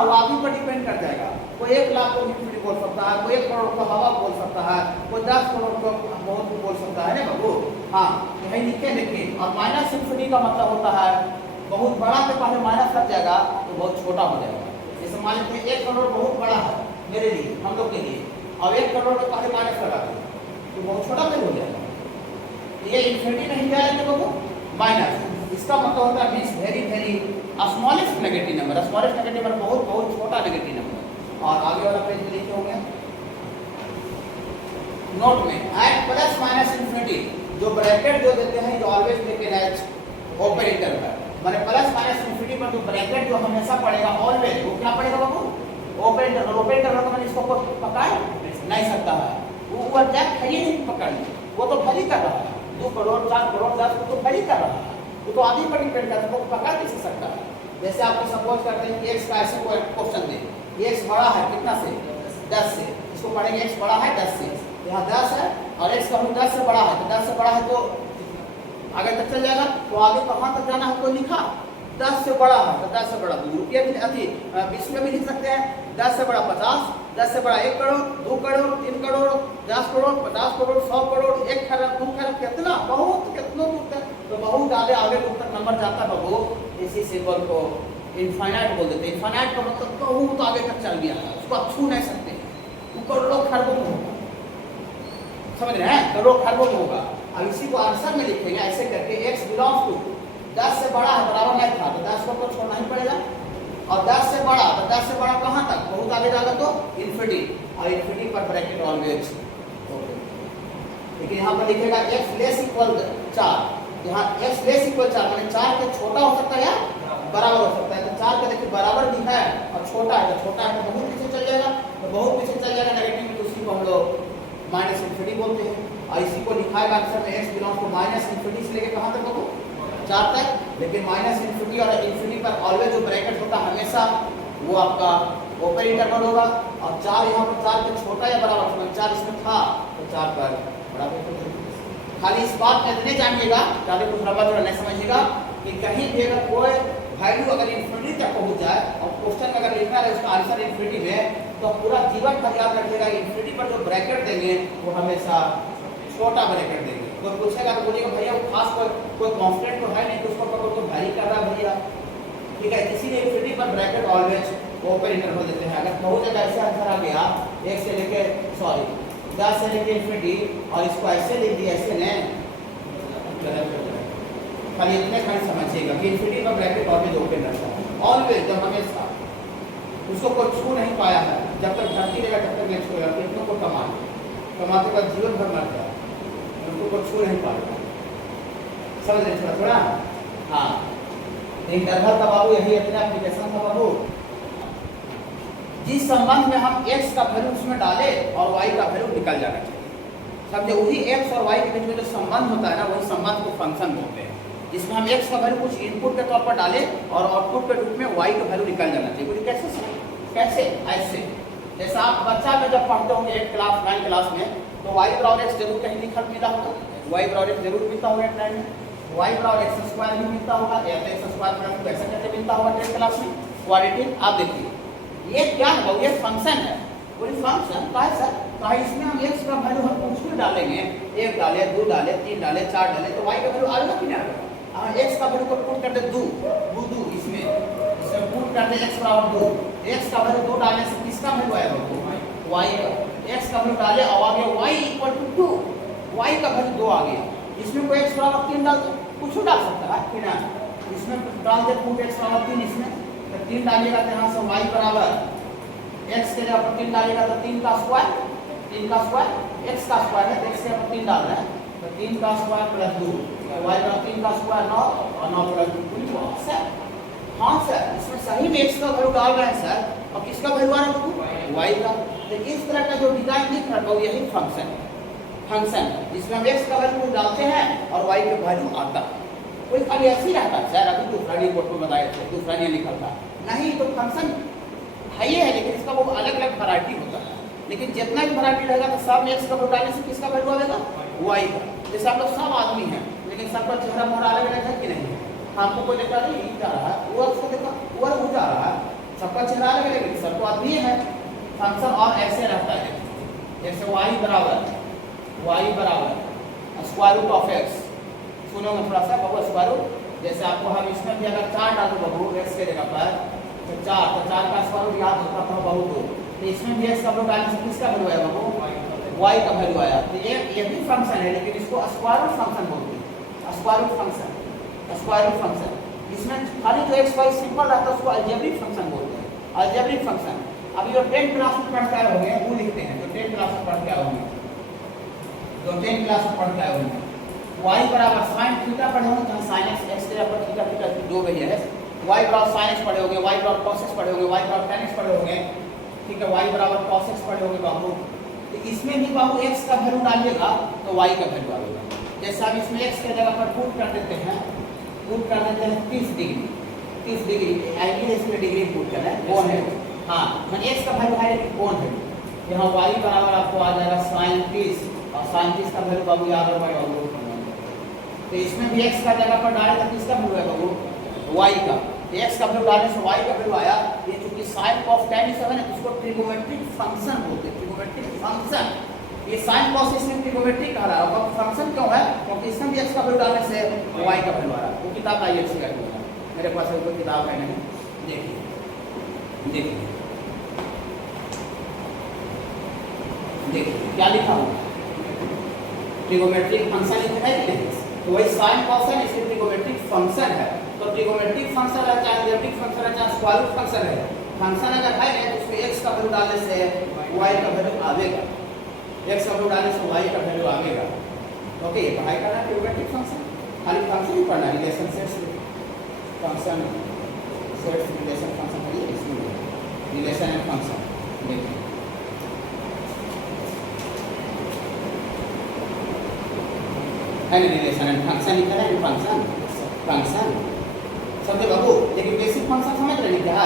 वो आदमी पर डिपेंड कर जाएगा। कोई 1 लाख को इन्फिनिटी बोल सकता है, कोई 1 करोड़ को हवा बोल सकता है, कोई 10 करोड़ को बहुत बोल सकता है ना बाबू। हाँ यही लिखे, लेकिन और माइनस इन्फिनिटी का मतलब होता है बहुत बड़ा के पहले माइनस लग जाएगा तो बहुत छोटा हो जाएगा। जैसे मान लेते हैं 1 करोड़ बहुत बड़ा है मेरे लिए, हम लोग के लिए, और 1 करोड़ के पहले माइनस लगा दें तो बहुत छोटा कैसे हो जाएगा। ये इन्फिनिटी नहीं जाएगा तो माइनस, इसका मतलब होता है means very very smallest negative number. Smallest negative number बहुत छोटा नेगेटिव नंबर। और आगे वाला पेज में लिखे होंगे नोट में एट प्लस माइनस इन्फिनिटी, जो ब्रैकेट जो देते हैं जो ऑलवेज लेके एट ओपन इंटरवल, माने प्लस माइनस इन्फिनिटी पर जो ब्रैकेट जो हमेशा पड़ेगा ऑलवेज, वो क्या पड़ेगा बाबू, ओपन इंटरवल। ओपन इंटरवल को मैंने इसको पकड़ नहीं सकता है, वो एग्जैक्ट है ही नहीं पकड़, वो तो भली कर रहा है, 2 करोड़ 4 करोड़ 10 को तो भली कर रहा है, वो तो आदमी पर डिपेंड करता है, वो पकड़ नहीं सकता है। जैसे आपको सपोज करते हैं कि x का ऐसे कोई क्वेश्चन दे, x बड़ा है कितना से 10 से, इसको पढ़ेंगे x बड़ा है 10 से, यहाँ 10 है और x का वैल्यू 10 से बड़ा है, तो 10 से बड़ा है तो आगे तक चल जाएगा। तो आगे कहाँ तक जाना है तो लिखा 10 से बड़ा है, तो 10 से बड़ा 2 रुपये भी अति 20 में भी लिख सकते हैं, 10 से बड़ा 50, 10 से बड़ा 1 करोड़ 2 करोड़ 3 करोड़ 10 करोड़ 50 करोड़ 100 करोड़ 1 खरब 2 खरब, कितना बहुत कितना दूर तक, तो बहुत आगे दूर तक नंबर जाता है बाबू। इसी सिंबल को इनफाइनाइट बोल देते हैं। इनफाइनाइट का मतलब बहुत आगे तक चल गया है, उसको आप छू नहीं सकते, वो करोड़ों खरबों में होगा, समझ रहे हैं, करोड़ों खरबों में होगा। अब इसी को आंसर में लिखेंगे ऐसे करके, x बिलोंग्स टू 10 से बड़ा है बराबर नहीं था तो 10 को तो छोड़ना ही पड़ेगा, और 10 से बड़ा, तो 10 से बड़ा कहाँ तक, बहुत आगे जाएगा तो इन्फिनिटी, और इन्फिनिटी पर ब्रैकेट ऑलवेज ओके। लेकिन यहाँ पर लिखेगा x लेस इक्वल 4, यहाँ x लेस इक्वल 4 माने 4 के छोटा हो सकता है या बराबर हो सकता है, तो 4 के देखिए बराबर भी है और छोटा है, तो छोटा है तो बहुत पीछे चल जाएगा, तो बहुत पीछे चल जाएगा नेगेटिव में, तो उसी को हम लोग माइनस इन्फिनिटी बोलते हैं। और इसी को लिखाएगा आंसर में x belongs to minus infinity से लेके कहाँ तक होगा 4 तक, लेकिन माइनस इन्फिनिटी और इन्फिनिटी पर ऑलवेज जो ब्रैकेट होता है हमेशा वो आपका ओपन इंटरवल होगा, और 4 यहाँ पर 4 के छोटा या बराबर, तो 4 इसमें था तो 4 पर बराबर। खाली इस बात में इतने जानिएगा, ज़्यादा कुछ लंबा चौड़ा नहीं समझिएगा, कि कहीं भी अगर कोई वैल्यू अगर इन्फिनिटी तक पहुँच जाए और क्वेश्चन में अगर लिखना है उसका आंसर इन्फिनिटी में, तो पूरा जीवन भर याद रखिएगा इन्फिनिटी पर जो ब्रैकेट देंगे वो हमेशा छोटा ब्रैकेट देंगे। कोई पूछेगा तो बोलिएगा भैया वो खास कोई कॉन्स्टेंट तो है नहीं, तो उसको पकड़ तो वैरी कर रहा है भैया, ठीक है। इसीलिए इन्फिनिटी पर ब्रैकेट ऑलवेज ओपन इंटरवल देते हैं। अगर बहुत जगह ऐसा आंसर आ गया 1 से लेके 10 से लेके इन्फिनिटी और इसको ऐसे लिख दिया, ऐसे नहीं, खाली इतने खाली समझिएगा कि इन्फिनिटी पर ब्रैकेट ऑलवेज ओपन रहता है, ऑलवेज, जब हमेशा उसको कोई छू नहीं पाया है, जब तक धरती रहेगा तब तक नहीं छूएगा, कितनों को कमाते बाद जीवन भर मर जाए, उनको कोई छू नहीं पाएगा, समझ रहे थोड़ा थोड़ा। हाँ इंटरवल का बाबू यही इतना एप्लीकेशन था बाबू, जिस संबंध में हम x का वैल्यू उसमें डाले और y का वैल्यू निकल जाना चाहिए, समझे। वही x और y के बीच में जो संबंध होता है ना, वही संबंध को फंक्शन बोलते हैं, जिसमें हम x का वैल्यू कुछ इनपुट के तौर पर डाले और आउटपुट के रूप में y का वैल्यू निकल जाना चाहिए। बोलिए कैसे ऐसे, जैसा आप बच्चा में जब पढ़ते होंगे 8 क्लास 9 क्लास में, तो y बराबर x जरूर कहीं लिखा मिला होगा, y बराबर x जरूर मिलता होगा 8 9 में, y बराबर x स्क्वायर भी मिलता होगा, या तो x स्क्वायर प्लस कैसे कैसे मिलता होगा 10 क्लास में क्वाड्रेटिक। आप देखिए ये क्या है, ये फंक्शन है, पूरी फंक्शन का है सर, तो इसमें हम x का वैल्यू हम कुछ भी डालेंगे, 1 डाले 2 डाले 3 डाले 4 डाले, तो y का वैल्यू आएगा कि नहीं आएगा। हम x का वैल्यू को पुट कर दे 2 इसमें पुट कर दे x बराबर 2, x का वैल्यू 2 डालने से किसका वैल्यू आएगा y का, x का वैल्यू डाले और आगे y इक्वल टू 2, y का वैल्यू 2 आ गया, इसमें कोई x बराबर 3 डाल दो, कुछ डाल सकता है कि ना, इसमें डाल दे पुट x बराबर 3, इसमें तो 3 डालिएगा तो यहाँ से y बराबर x के जगह पर 3 डालिएगा तो 3 का स्क्वायर x का स्क्वायर है, तो x के ऊपर 3 डाल रहे हैं, तो 3 का स्क्वायर प्लस 2, y का 3 का स्क्वायर 9 और 9 प्लस 2 सर। हाँ सर, इसमें सही में x का वैल्यू डाल रहे हैं सर, और किसका वैल्यू आ रहा है y का। तो इस तरह का जो डिजाइन दिख रहा है यही फंक्शन है, फंक्शन जिसमें हम x का वैल्यू डालते हैं और y का वैल्यू आता है। कोई खाली ऐसे ही रहता है सर, अभी दूसरा रिपोर्ट में बताया था, दूसरा नहीं लिखा था, नहीं तो फंक्शन है ये है, लेकिन इसका वो अलग अलग वैरायटी होता है। लेकिन जितना भी वैरायटी रहेगा तो सब में x का वैल्यू डालने से किसका वैल्यू आएगा, y का। जैसे आप लोग सब आदमी हैं लेकिन सबका चेहरा मोहरा अलग अलग है कि नहीं, हमको कोई देखा नहीं जा रहा है, वो उसको देखा वो जा रहा है, सबका चेहरा अलग अलग है, सबको आदमी है। फंक्शन और ऐसे रहता है, जैसे y बराबर स्क्वायर रूट ऑफ x, सुनो मैं थोड़ा सा बाबू स्क्वायर रूट, जैसे आपको हम इसमें भी अगर 4 डाल दो बाबू x के जगह पर तो 4 का स्क्वायर रूट याद होता था बाबू 2, तो इसमें भी x का वैल्यू डालने से किसका वैल्यू आया बाबू, y का वैल्यू आया। तो ये भी फंक्शन है लेकिन इसको स्क्वायर रूट फंक्शन बोलते हैं, स्क्वायर रूट फंक्शन। इसमें खाली जो x y सिंपल रहता है उसको अलजेब्रिक फंक्शन बोलते हैं, अलजेब्रिक फंक्शन। अभी जो 10th क्लास में पढ़ के आए होंगे वो लिखते हैं, जो 10th क्लास में पढ़ के आए होंगे, y बराबर sin थीटा पढ़े होंगे, जहाँ sin x x के पर थीटा थीटा दो वही है, y बराबर sin x पढ़े होंगे, y बराबर cos x पढ़े होंगे, y बराबर tan x पढ़े होंगे, ठीक है, y बराबर cos x पढ़े होंगे बाबू। तो इसमें भी बाबू x का वैल्यू डालिएगा तो y का वैल्यू आएगा। जैसे हम इसमें x के जगह पर पुट कर देते हैं 30 डिग्री एंगल, इसमें डिग्री पुट करना है, कोण है, हाँ मैंने x का वैल्यू है लेकिन कोण है, यहाँ y बराबर आपको आ जाएगा sin 30 और sin 30 का वैल्यू बाबू याद होगा बाबू। तो इसमें भी x का जगह पर डाले तो किसका वैल्यू है बाबू, y का। तो x का वैल्यू डालने से y का वैल्यू आया। ये चूंकि sin cos tan है ना, इसको ट्रिगोमेट्रिक फंक्शन बोलते हैं, ट्रिगोमेट्रिक फंक्शन। ये sin cos इसमें ट्रिगोमेट्रिक कह रहा है, और फंक्शन क्यों है, क्योंकि इसमें भी x का वैल्यू डालने से y का वैल्यू आ रहा है। वो किताब आई अच्छी है, मेरे पास कोई किताब है नहीं, देखिए क्या लिखा हुआ, ट्रिगोमेट्रिक फंक्शन लिखा है कि नहीं, तो वही sin cos है, इसलिए ट्रिगोमेट्रिक फंक्शन है। तो ट्रिगोमेट्रिक फंक्शन है, चाहे अलजेब्रिक फंक्शन है, चाहे स्क्वायर रूट फंक्शन है, फंक्शन अगर है तो उसमें x का वैल्यू डालने से y का वैल्यू आएगा, x का वैल्यू डालने से y का वैल्यू आएगा। ओके, ये पढ़ाई करना ट्रिगोमेट्रिक फंक्शन, खाली फंक्शन ही पढ़ना, relation sets function sets relation function है, इसमें रिलेशन एंड फंक्शन देखिए। रिलेशन एंड फंक्शन लिखा है, फंक्शन समझे बाबू। लेकिन बेसिक फंक्शन समझ रहे हैं क्या,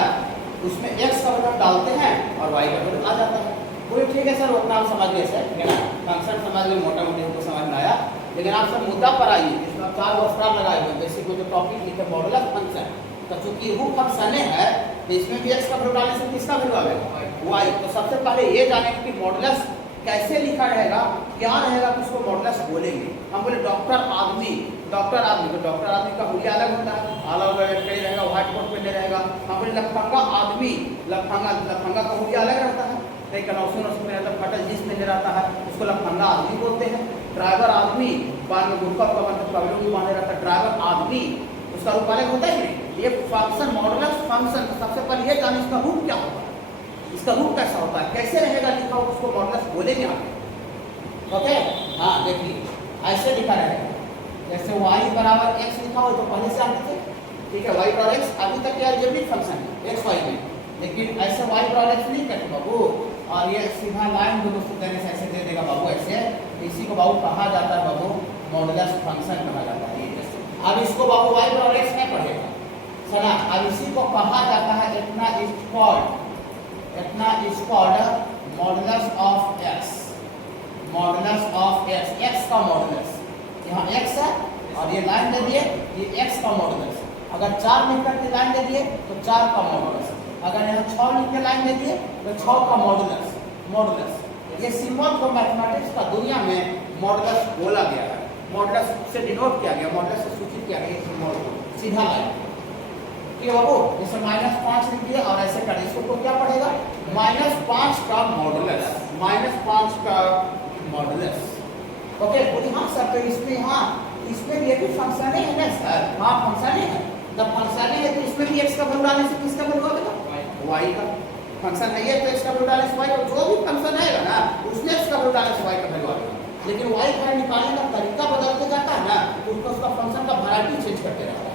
उसमें x का वैल्यू डालते हैं और y का वैल्यू आ जाता है। वो ठीक है सर, उतना आप समझ गए सर, ठीक है ना, फंक्शन समझ गए, मोटा मोटी हमको समझ में आया। लेकिन आप सब मुद्दा पर आइए, इसमें आप 4 स्टार लगाए हुए, बेसिक जो टॉपिक लिखे मॉडुलस फंक्शन, तो चूंकि वो फंक्शन है तो इसमें भी x का वैल्यू डालने से किसका वैल्यू आएगा, y। तो सबसे पहले ये जानेंगे कि मॉडुलस कैसे लिखा रहेगा, क्या रहेगा, तो उसको मॉडुलस बोलेंगे। हम बोले डॉक्टर आदमी, तो डॉक्टर आदमी का हुलिया अलग होता है, अलग रहेगा, व्हाइट कोट पे रहेगा। हम बोले लफंगा आदमी, लफंगा का हुलिया अलग रहता है, कहीं कनौसू में रहता है, फटल जिस में रहता है, उसको लफंगा आदमी बोलते हैं। ड्राइवर आदमी, बाद में गुरफा का मतलब पगड़ों भी बांधे रहता है, ड्राइवर आदमी, उसका रूप अलग होता है। ये फंक्शन मॉडुलस फंक्शन, सबसे पहले ये जाने इसका रूप क्या होता है, इसका रूप कैसा होता है, कैसे रहेगा लिखा हो, उसको मॉडुलस बोलेंगे आगे। ओके, हाँ देखिए ऐसे लिखा रहेगा, जैसे y बराबर x लिखा हो तो पहले से आते थे, ठीक है, y बराबर x अभी तक ये अलजेब्रिक फंक्शन है x y में, लेकिन ऐसे y बराबर x नहीं करते बाबू, और ये सीधा लाइन दो दोस्तों देने से ऐसे दे देगा बाबू ऐसे, इसी को बाबू कहा जाता है बाबू मॉडुलस फंक्शन कहा जाता है। अब इसको बाबू y बराबर x नहीं पढ़ेगा सुना, अब इसी को कहा जाता है इतना is called modulus of x, modulus of x, x का मॉडुलस, यहाँ x है और ये लाइन दे दिए, ये x का मॉडुलस। अगर 4 लिख करके लाइन दे दिए तो 4 का मॉडुलस, अगर यहाँ 6 लिख के लाइन दे दिए तो 6 का मॉडुलस। ये सिंबल को मैथमेटिक्स का दुनिया में मॉडुलस बोला गया है, मॉडुलस से डिनोट किया गया, मॉडुलस से सूचित किया गया, इस सिंबल को सीधा लाइन कि बाबू जैसे -5 लिख दिया और ऐसे कर, इसको क्या पढ़ेगा, -5 का मॉडुलस, -5 का मॉडुलस। ओके, बोलिए हाँ सर, तो इसमें हाँ इसमें भी एक फंक्शन है ना सर, हाँ फंक्शन है, जब फंक्शन है तो इसमें भी x का वैल्यू डालने से किसका वैल्यू आएगा, y का। फंक्शन है ये तो x का वैल्यू डालने से y, और जो भी फंक्शन आएगा ना उसमें x का वैल्यू डालने से y का वैल्यू आएगा। लेकिन y का निकालने का तरीका बदलते जाता है ना, तो उसका फंक्शन का वैरायटी चेंज करते रहता है,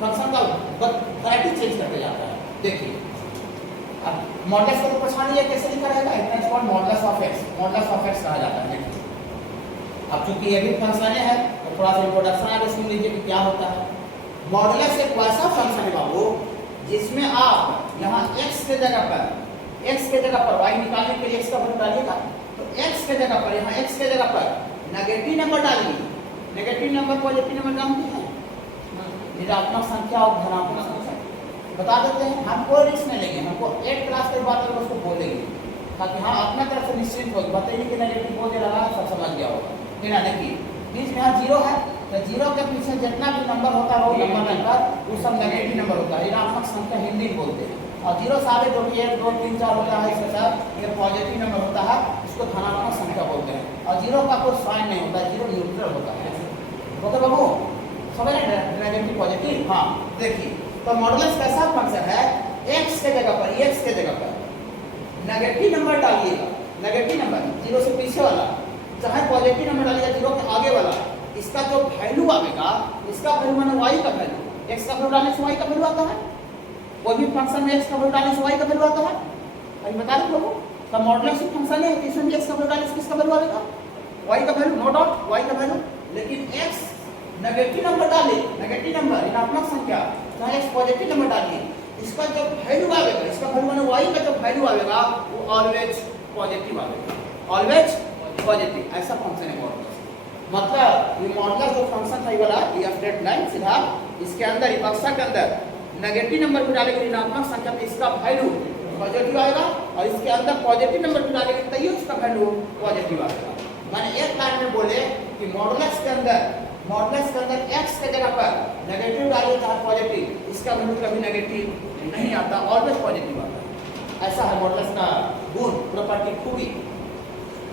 फंक्शन का वैरायटी चेंज करते जाता है। देखिए अब मॉडुलस को तो पहचानिए कैसे लिखा रहेगा, इतना modulus of x, modulus of x कहा जाता है। अब चूंकि ये भी फंक्शन है तो थोड़ा सा इंट्रोडक्शन आगे सुन लीजिए कि क्या होता है। मॉडुलस एक वैसा फंक्शन है बाबू जिसमें आप यहाँ x के जगह पर y निकालने के लिए x का वैल्यू डालिएगा, तो x के जगह पर यहाँ x के जगह पर नेगेटिव नंबर डालिए। नेगेटिव नंबर पॉजिटिव नंबर जानते हैं, ऋणात्मक संख्या और धनात्मक संख्या बता देते हैं। हम कोई रिस्क नहीं लेंगे, हमको 8 क्लास के बाद अगर उसको बोलेंगे ताकि हाँ अपना तरफ से निश्चिंत हो बताइए कि नेगेटिव बोल लगा सब समझ गया होगा। फिर ना देखिए बीच में यहाँ 0 है तो 0 के पीछे जितना भी नंबर होता है वो नंबर नंबर वो सब नेगेटिव नंबर होता है, ऋणात्मक संख्या हिंदी बोलते हैं। और 0 से आगे जो भी 1 2 3 4 होता है इसके साथ ये पॉजिटिव नंबर होता है, इसको धनात्मक संख्या बोलते हैं। और 0 का कोई साइन नहीं होता है, 0 न्यूट्रल होता है। ओके बाबू समझ रहे हैं नेगेटिव पॉजिटिव। हाँ देखिए तो मॉडुलस कैसा फंक्शन है, x के जगह पर नेगेटिव नंबर डालिएगा, नेगेटिव नंबर 0 से पीछे वाला, चाहे पॉजिटिव नंबर डालिएगा 0 के आगे वाला, इसका जो वैल्यू आएगा इसका वैल्यू माने y का वैल्यू, x का वैल्यू डालने से y का वैल्यू आता है। कोई भी फंक्शन में x का वैल्यू डालने से y का वैल्यू आता है, अभी बता रहे लोगों तो मॉडुलस फंक्शन है इसमें भी x का वैल्यू डालने से किसका वैल्यू आएगा, y का वैल्यू, नो डाउट y का वैल्यू। लेकिन x नेगेटिव नंबर डालिए, नेगेटिव नंबर ऋणात्मक संख्या, चाहे x पॉजिटिव नंबर डालिए, इसका जो वैल्यू आएगा, इसका वैल्यू माने y का जो वैल्यू आएगा वो ऑलवेज पॉजिटिव आएगा, ऑलवेज पॉजिटिव। ऐसा फंक्शन है मॉडुलस। मतलब ये मॉडुलस जो फंक्शन था ये वाला ये स्ट्रेट लाइन सीधा इसके अंदर ये बक्सा के अंदर नेगेटिव नंबर भी डालेंगे ऋणात्मक संख्या तो इसका वैल्यू पॉजिटिव आएगा, और इसके अंदर पॉजिटिव नंबर भी डालेंगे तो ये उसका वैल्यू पॉजिटिव आएगा। मैंने एक लाइन में बोले कि मॉडुलस के अंदर x के जगह पर नेगेटिव डालिए चाहे पॉजिटिव, इसका वैल्यू कभी नेगेटिव नहीं आता, ऑलवेज पॉजिटिव आता है। ऐसा है मॉडुलस का गुण, प्रॉपर्टी, खूबी।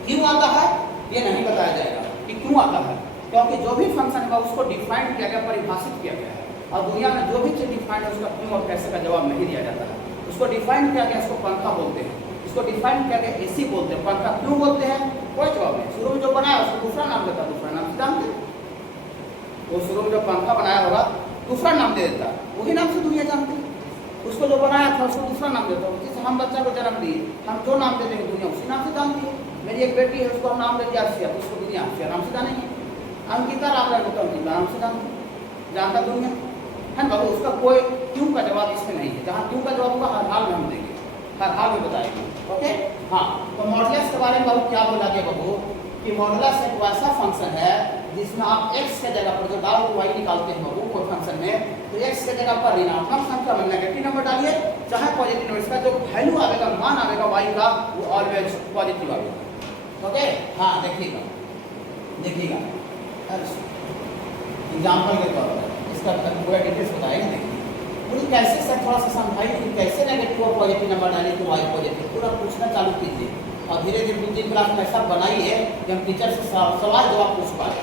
क्यों आता है ये नहीं बताया जाएगा कि क्यों आता है, क्योंकि जो भी फंक्शन है उसको डिफाइन किया गया, परिभाषित किया गया है, और दुनिया में जो भी चीज डिफाइन है उसका क्यों और कैसे का जवाब नहीं दिया जाता है। उसको डिफाइन किया गया, इसको पंखा बोलते हैं, इसको डिफाइन किया गया एसी बोलते हैं, पंखा क्यों बोलते हैं कोई जवाब नहीं। शुरू में जो बनाया उसको दूसरा नाम देता, दूसरा नाम जानते हैं, वो शुरू में जो पंखा बनाया होगा दूसरा नाम दे देता, वही नाम से दुनिया जानती है। उसको जो बनाया था उसको दूसरा नाम देता, जैसे हम बच्चा को जन्म दिए, हम जो नाम दे देंगे दुनिया उसी नाम से जानती है। मेरी एक बेटी है उसको हम नाम दे दिया आसिया, तो उसको दुनिया आसिया नाम से जानेंगे। अंकिता नाम रख देता, अंकिता नाम से जानता दुनिया है ना बाबू। उसका कोई क्यों का जवाब इसमें नहीं है, जहाँ क्यों का जवाब होगा हर हाल में हम देंगे, हर हाल में बताएंगे। ओके हाँ तो मॉडुलस के बारे में बाबू क्या बोला गया बाबू कि मॉडुलस एक वैसा फंक्शन है जिसमें आप x के जगह पर जो डाल के y निकालते हैं बाबू कोई फंक्शन में, तो x के जगह पर ऋणात्मक संख्या में नेगेटिव नंबर डालिए चाहे पॉजिटिव नंबर, इसका जो वैल्यू आएगा, मान आएगा y का वो ऑलवेज पॉजिटिव आएगा। ओके हाँ देखिएगा एग्जाम्पल के तौर पर इसका पूरा डिटेल्स बताएगा। देखिए पूरी कैसे सर थोड़ा सा समझाइए कि कैसे नेगेटिव और पॉजिटिव नंबर डालिए तो y पॉजिटिव, पूरा पूछना चालू कीजिए और धीरे धीरे 2-3 क्लास में ऐसा बनाइए कि हम टीचर से सवाल जवाब पूछ पाए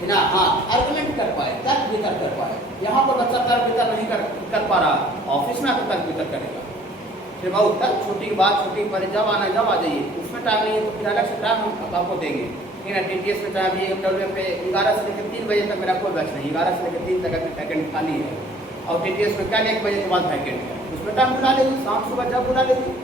है ना। हाँ आर्गुमेंट कर पाए, तर्क वितर्क कर पाए। यहाँ पर बच्चा तर्क वितर्क नहीं कर पा रहा, ऑफिस में आकर तर्क वितर्क करेगा। फिर बहुत तक छोटी की बात छोटी पर जब आना जब आ जाइए, उसमें टाइम नहीं है तो फिर अलग से टाइम हम आपको देंगे। ठीक है TTS में टाइम BMW पे 11 से लेकर 3 बजे तक मेरा कोई बैच नहीं, 11 से लेकर 3 तक वैकेंट खाली है, और TTS में कल 1 बजे के बाद वैकेंट है, उसमें टाइम बुला लेंगे, शाम सुबह जब बुला लेंगे।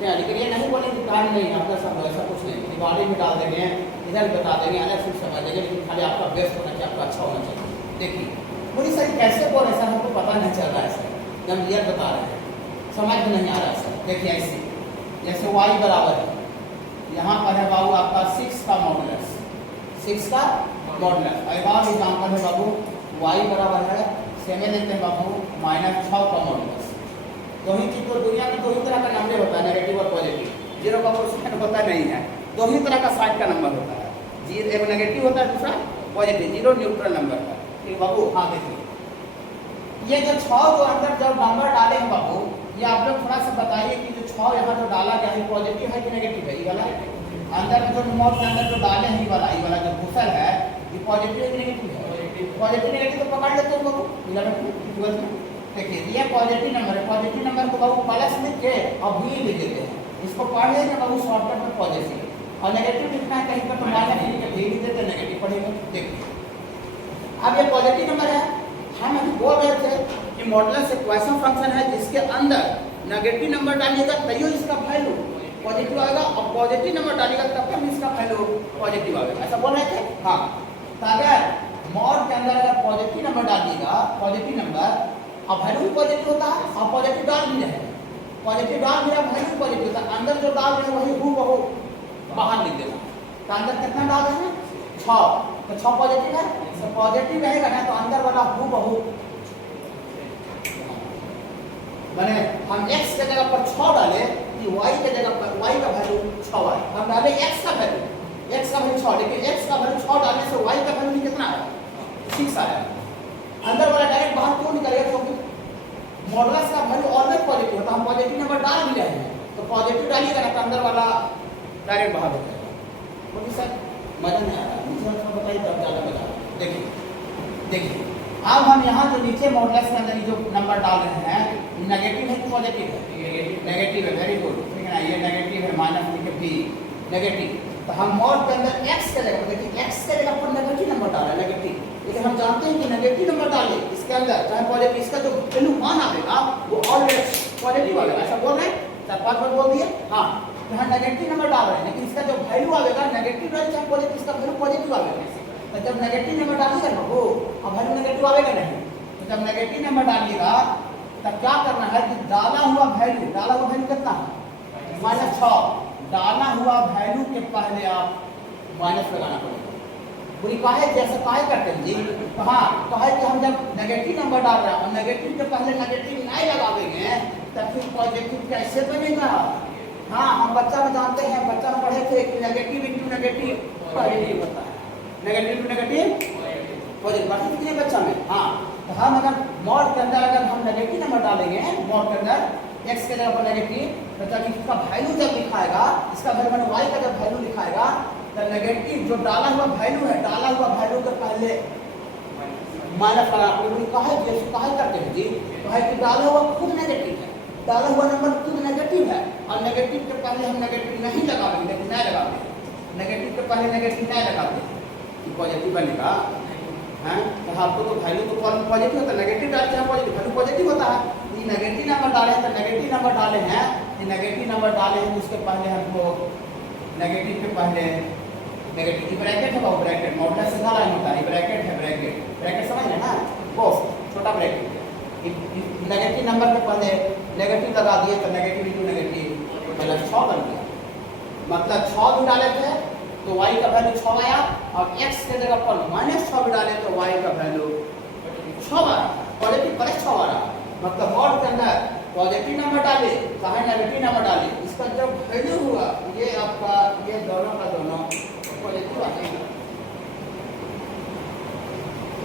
लेकिन ये नहीं बोलेंगे टाइम नहीं आपका सब ऐसा कुछ नहीं, दिवाली में डाल देंगे, इधर बता देंगे, अलग से समझ देंगे, लेकिन खाली आपका बेस्ट होना चाहिए, आपका अच्छा होना चाहिए। देखिए पूरी सही कैसे बोल रहे सर, हमको पता नहीं चल रहा है सर, जब क्लियर बता रहे हैं समझ में नहीं आ रहा है सर। देखिए ऐसे जैसे y बराबर है, यहाँ पर है बाबू आपका 6 का मॉडुलस, 6 का मॉडुलस। एक और एग्जाम्पल है बाबू y बराबर है 7 लेते हैं बाबू -6 का मॉडुलस। दो ही चीज तो दुनिया में दो ही तरह का नंबर होता है, नेगेटिव और पॉजिटिव, जीरो का कोई साइन होता नहीं है, दो ही तरह का साइन का नंबर होता है, जीरो एक नेगेटिव होता है, दूसरा पॉजिटिव, जीरो न्यूट्रल नंबर है। ठीक बाबू हाँ देखिए ये जो 6 जो अंदर जब नंबर डाले हैं बाबू, ये आप लोग थोड़ा सा बताइए कि जो 6 यहाँ जो डाला गया है पॉजिटिव है कि नेगेटिव है, ये वाला अंदर जो नंबर के अंदर जो डाले हैं ये वाला जो घुसल है ये पॉजिटिव है कि नेगेटिव है, पॉजिटिव नेगेटिव तो पकड़ लेते हो बाबू 11 में। देखिए ये पॉजिटिव नंबर है, पॉजिटिव नंबर को बाबू प्लस लिख के और भी लिख देते हैं, इसको पढ़ लेंगे बाबू शॉर्टकट में पॉजिटिव, और नेगेटिव लिखना है कहीं पर तो माइनस लिख के भी देते नेगेटिव पढ़ेंगे। देखिए अब ये पॉजिटिव नंबर है, हम अभी बोल रहे थे कि मॉडुलस एक वैसा फंक्शन है जिसके अंदर नेगेटिव नंबर डालिएगा तैयो इसका वैल्यू पॉजिटिव आएगा और पॉजिटिव नंबर डालिएगा तब तक इसका वैल्यू पॉजिटिव आएगा, ऐसा बोल रहे थे। हाँ, तो अगर मॉड के अंदर अगर पॉजिटिव नंबर डालिएगा, पॉजिटिव नंबर और वैल्यू भी पॉजिटिव होता है और पॉजिटिव डाल भी रहे, पॉजिटिव डाल भी रहा वैल्यू भी पॉजिटिव होता है, अंदर जो डाल रहे हैं वही हूबहू बाहर लिख देना। तो अंदर कितना डाल रहे हैं 6, तो 6 पॉजिटिव है, तो पॉजिटिव रहेगा ना तो अंदर वाला हूबहू माने हम x के जगह पर 6 डाले कि y के जगह पर y का वैल्यू 6 आए, हम डाले x का वैल्यू 6, लेकिन x का वैल्यू 6 डालने से y का वैल्यू कितना आया 6 आया। अंदर वाला डायरेक्ट बाहर क्यों निकलेगा, क्योंकि मॉडुलस का वैल्यू ऑलवेज पॉजिटिव होता है, हम पॉजिटिव नंबर डाल भी रहे हैं तो पॉजिटिव डालिएगा ना तो अंदर वाला डायरेक्ट बाहर हो जाएगा। क्योंकि सर मजा नहीं आ रहा, मुझे बताइए तब ज़्यादा मजा आ रहा। देखिए अब हम यहाँ जो नीचे मॉडुलस के अंदर जो नंबर डाल रहे हैं नेगेटिव है कि पॉजिटिव है, नेगेटिव है, वेरी गुड, ठीक है ना, ये नेगेटिव है, माइनस लिखे b नेगेटिव। तो हम मॉड के अंदर x के जगह पर देखिए x के जगह पर नेगेटिव नंबर डाला नेगेटिव, लेकिन हम जानते हैं कि नेगेटिव नंबर डाले इसके अंदर चाहे पॉजिटिव, इसका जो वैल्यू मान आएगा वो ऑलवेज पॉजिटिव आएगा, ऐसा बोल रहे हैं, 4-5 बार बोल दिए। हाँ, यहाँ नेगेटिव नंबर डाल रहे हैं लेकिन इसका जो वैल्यू आएगा नेगेटिव डाले चाहे पॉजिटिव, इसका वैल्यू पॉजिटिव आएगा। तो जब नेगेटिव नंबर डालिएगा ना वो अब वैल्यू नेगेटिव आएगा नहीं, तो जब नेगेटिव नंबर डालिएगा तब क्या करना है कि डाला हुआ वैल्यू कितना है -6, डाला हुआ वैल्यू के पहले आप माइनस लगाना पड़ेगा। पूरी काहे जैसे काहे करते हैं जी, तो हाँ कहे कि हम जब नेगेटिव नंबर डाल रहे हैं और नेगेटिव के पहले नेगेटिव नहीं लगावेंगे तब फिर पॉजिटिव कैसे बनेगा। हाँ, हम बच्चा में जानते हैं, बच्चा में पढ़े थे कि नेगेटिव इंटू नेगेटिव पॉजिटिव होता है, नेगेटिव टू नेगेटिव पॉजिटिव बात कितने बच्चा में। हाँ, तो हम अगर मॉड के अंदर अगर हम नेगेटिव नंबर डालेंगे मॉड के अंदर x के जगह पर नेगेटिव, तो जब इसका वैल्यू जब लिखाएगा, इसका वैल्यू माने y का जब वैल्यू लिखाएगा तो नेगेटिव जो डाला हुआ वैल्यू है, डाला हुआ वैल्यू के पहले माइनस लगा। काहे जैसे काहे करते हैं जी, तो है कि डाला हुआ खुद नेगेटिव है, डाला हुआ नंबर खुद नेगेटिव है और नेगेटिव के पहले हम नेगेटिव नहीं लगाएंगे, लेकिन नहीं लगाते, नेगेटिव के पहले नेगेटिव नहीं लगाते पॉजिटिव बनेगा। हैं तो आपको तो वैल्यू तो पॉजिटिव होता है, नेगेटिव डालते हैं पॉजिटिव वैल्यू पॉजिटिव होता है। ये नेगेटिव नंबर डाले हैं तो नेगेटिव नंबर डाले हैं, ये नेगेटिव नंबर डाले हैं उसके पहले हमको नेगेटिव के पहले नेगेटिव ब्रैकेट है, वो ब्रैकेट मॉडुलस से लाइन होता है, ब्रैकेट है, ब्रैकेट समझ रहे ना, वो छोटा ब्रैकेट नेगेटिव नंबर के पहले नेगेटिव लगा दिए तो नेगेटिव इंटू नेगेटिव मतलब 6 बन गया, मतलब 6 भी डाले थे तो y का वैल्यू 6 आया और x के जगह पर -6 भी डाले तो y का वैल्यू 6 आया, पॉजिटिव प्लस 6 आ रहा, मतलब मॉड के अंदर पॉजिटिव नंबर डाले चाहे नेगेटिव नंबर डाले, इसका जब वैल्यू हुआ ये आपका ये दोनों का दोनों पॉजिटिव आ जाएगा।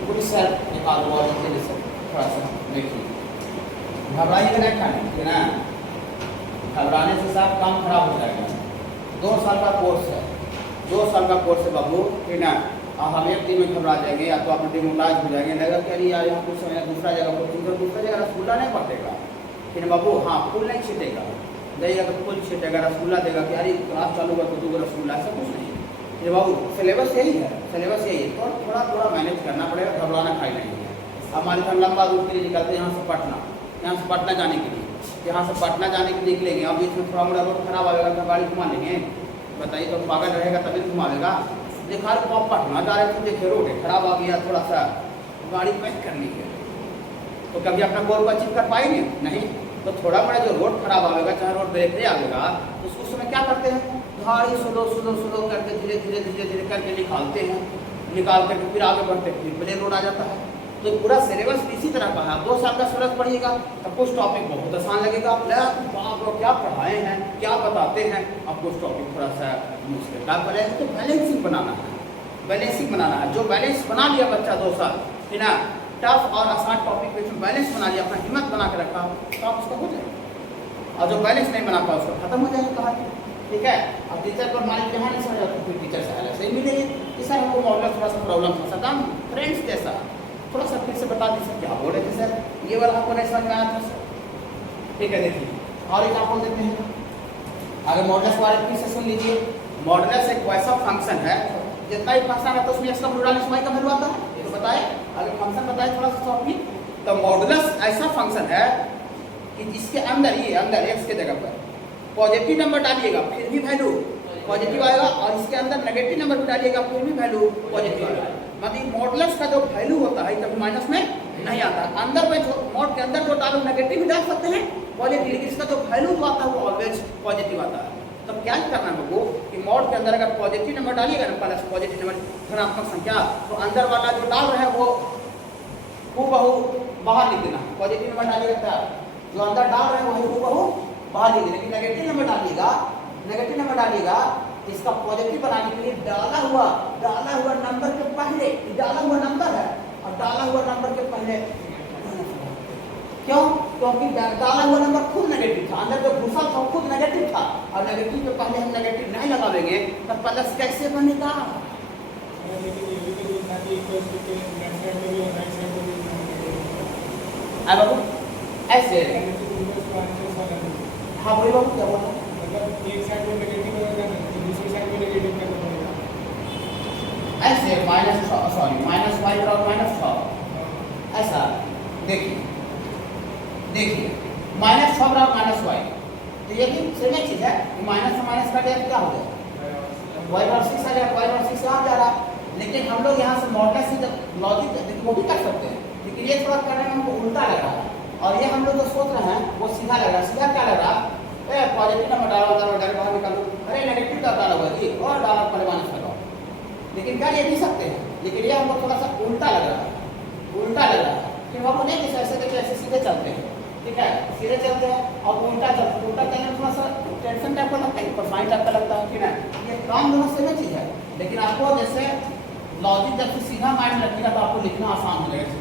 पूरी सर निकाल दो और थोड़ा सा देखिए, घबराइएगा नहीं खाने, ठीक है ना, घबराने से साफ काम खराब हो जाएगा। 2 साल का कोर्स है, 2 साल का कोर्स है बाबू, ठीक ना, और हम एक दिन में घबरा जाएंगे या तो आप डिमोटाइज हो जाएंगे, लगेगा कि अरे यार यहाँ कुछ समय दूसरा जगह पर दूसरा जगह रसगुल्ला नहीं पड़ेगा, फिर बाबू हाँ फूल नहीं छीटेगा, जाइएगा तो फूल छीटेगा, रसगुल्ला देगा कि अरे क्लास चालू हुआ तो 2 रसगुल्ला, ऐसा कुछ नहीं है। ये बाबू सिलेबस यही है, सिलेबस यही है, तो थोड़ा मैनेज करना पड़ेगा, घबराना खाई नहीं है। अब मान लीजिए हम लंबा दूर के लिए निकलते हैं, यहाँ से पटना जाने के लिए, यहाँ से पटना जाने के लिए निकलेंगे, अब बीच में थोड़ा मोड़ा रोड खराब आएगा तो गाड़ी घुमा लेंगे, बताइए तो पागल रहेगा तभी घुमाएगा। देखा तो आप पटना जा रहे थे, देखिए रोड खराब आ गया, थोड़ा सा गाड़ी पैक करनी है, तो कभी अपना गोल को अचीव कर पाएंगे नहीं, तो थोड़ा बड़ा जो रोड खराब आएगा चाहे रोड ब्रेक नहीं आएगा तो उस समय क्या करते हैं, गाड़ी स्लो करके धीरे करके निकालते हैं, निकाल करके फिर आगे बढ़ते हैं, फिर प्लेन रोड आ जाता है। तो पूरा सिलेबस इसी तरह का है, 2 साल का सिलेबस पढ़िएगा तो कुछ टॉपिक बहुत आसान लगेगा, आप लोग क्या पढ़ाए हैं क्या बताते हैं, अब कुछ टॉपिक थोड़ा सा मुश्किल का पड़े है। तो बैलेंसिंग बनाना है, जो बैलेंस बना लिया बच्चा 2 साल है ना, टफ और आसान टॉपिक पे बैलेंस बना लिया, अपना हिम्मत बना के रखा तो आप उसका हो जाएगा, और जो बैलेंस नहीं बना पाया उसका खत्म हो जाएगा कहानी, ठीक है। अब टीचर पर मान लीजिए नहीं समझ आता फिर टीचर से अलग से मिलेंगे कि सर हमको मॉडल थोड़ा सा प्रॉब्लम था, सर फ्रेंड्स जैसा थोड़ा सा फिर से बता दीजिए क्या बोल रहे थे सर, ये वाला आपको नहीं समझ में आया था सर, ठीक है। देखिए और एग्जाम्पल देते हैं, अगर मॉडुलस वाले फिर से सुन लीजिए, मॉडुलस एक वैसा फंक्शन है जितना भी फंक्शन आता है उसमें x का मॉडुलस y का वैल्यू आता है, ये तो बताए, अगर फंक्शन बताए थोड़ा सा सॉफ्टली, तो मॉडुलस ऐसा फंक्शन है कि जिसके अंदर ये अंदर x के जगह पर पॉजिटिव नंबर डालिएगा फिर भी वैल्यू पॉजिटिव आएगा, और इसके अंदर नेगेटिव नंबर भी डालिएगा फिर भी वैल्यू पॉजिटिव आएगा। मतलब मॉडुलस का जो वैल्यू होता है कभी माइनस में नहीं आता। अंदर में जो मॉड के अंदर जो डालो नेगेटिव भी डाल सकते हैं, पॉजिटिव, लेकिन इसका जो वैल्यू जो आता है वो ऑलवेज पॉजिटिव आता है। तब क्या करना है हमको कि मॉड के अंदर अगर पॉजिटिव नंबर डालिएगा ना, प्लस पॉजिटिव नंबर धनात्मक संख्या, तो अंदर वाला जो डाल रहे हैं वो हूबहू बाहर लिख देना। पॉजिटिव नंबर डालिएगा जो अंदर डाल रहे हैं वही हूबहू बाहर लिख देना। लेकिन नेगेटिव नंबर डालिएगा इसका पॉजिटिव बनाने के लिए डाला हुआ नंबर के पहले, डाला हुआ नंबर है और डाला हुआ नंबर के पहले क्यों? क्योंकि डाला हुआ नंबर खुद नेगेटिव था, अंदर जो घुसा था खुद नेगेटिव था, और नेगेटिव के पहले हम नेगेटिव नहीं लगावेंगे तो प्लस कैसे बनेगा? बाबू ऐसे, हाँ बोलिए बाबू क्या बोल रहे हैं? मतलब एक साइड में नेगेटिव होगा ना तो दूसरी साइड में नेगेटिव कैसे बनेगा? ऐसे -5 और -6 ऐसा देखिए -6 और -y, तो ये भी सेम ही चीज है। माइनस से माइनस का क्या हो गया? y और 6 आ गया, y और 6 आ जा रहा। लेकिन हम लोग यहाँ से मॉडुलस से लॉजिक वो भी कर सकते हैं, लेकिन ये थोड़ा करने में हमको उल्टा लग रहा है, और ये हम लोग जो सोच रहे हैं वो सीधा लग रहा है। सीधा क्या लग रहा है? पॉजिटिव नंबर डालो डायरेक्ट बाहर निकालो, अरे नेगेटिव का डाला हुआ जी और डाला पर माइनस लगाओ। लेकिन कर ये भी सकते हैं, लेकिन ये हमको थोड़ा सा उल्टा लग रहा है। कि हम नहीं कि ऐसे देखिए ऐसे सीधे चलते हैं, ठीक है, सीधे चलते हैं और उल्टा चलने में थोड़ा सा टेंशन टाइप का लगता है, परफाइन टाइप का लगता है कि ना। ये काम दोनों सेम चीज़ है, लेकिन आपको जैसे लॉजिक जब से सीधा माइंड रखिएगा तो आपको लिखना आसान हो जाएगा।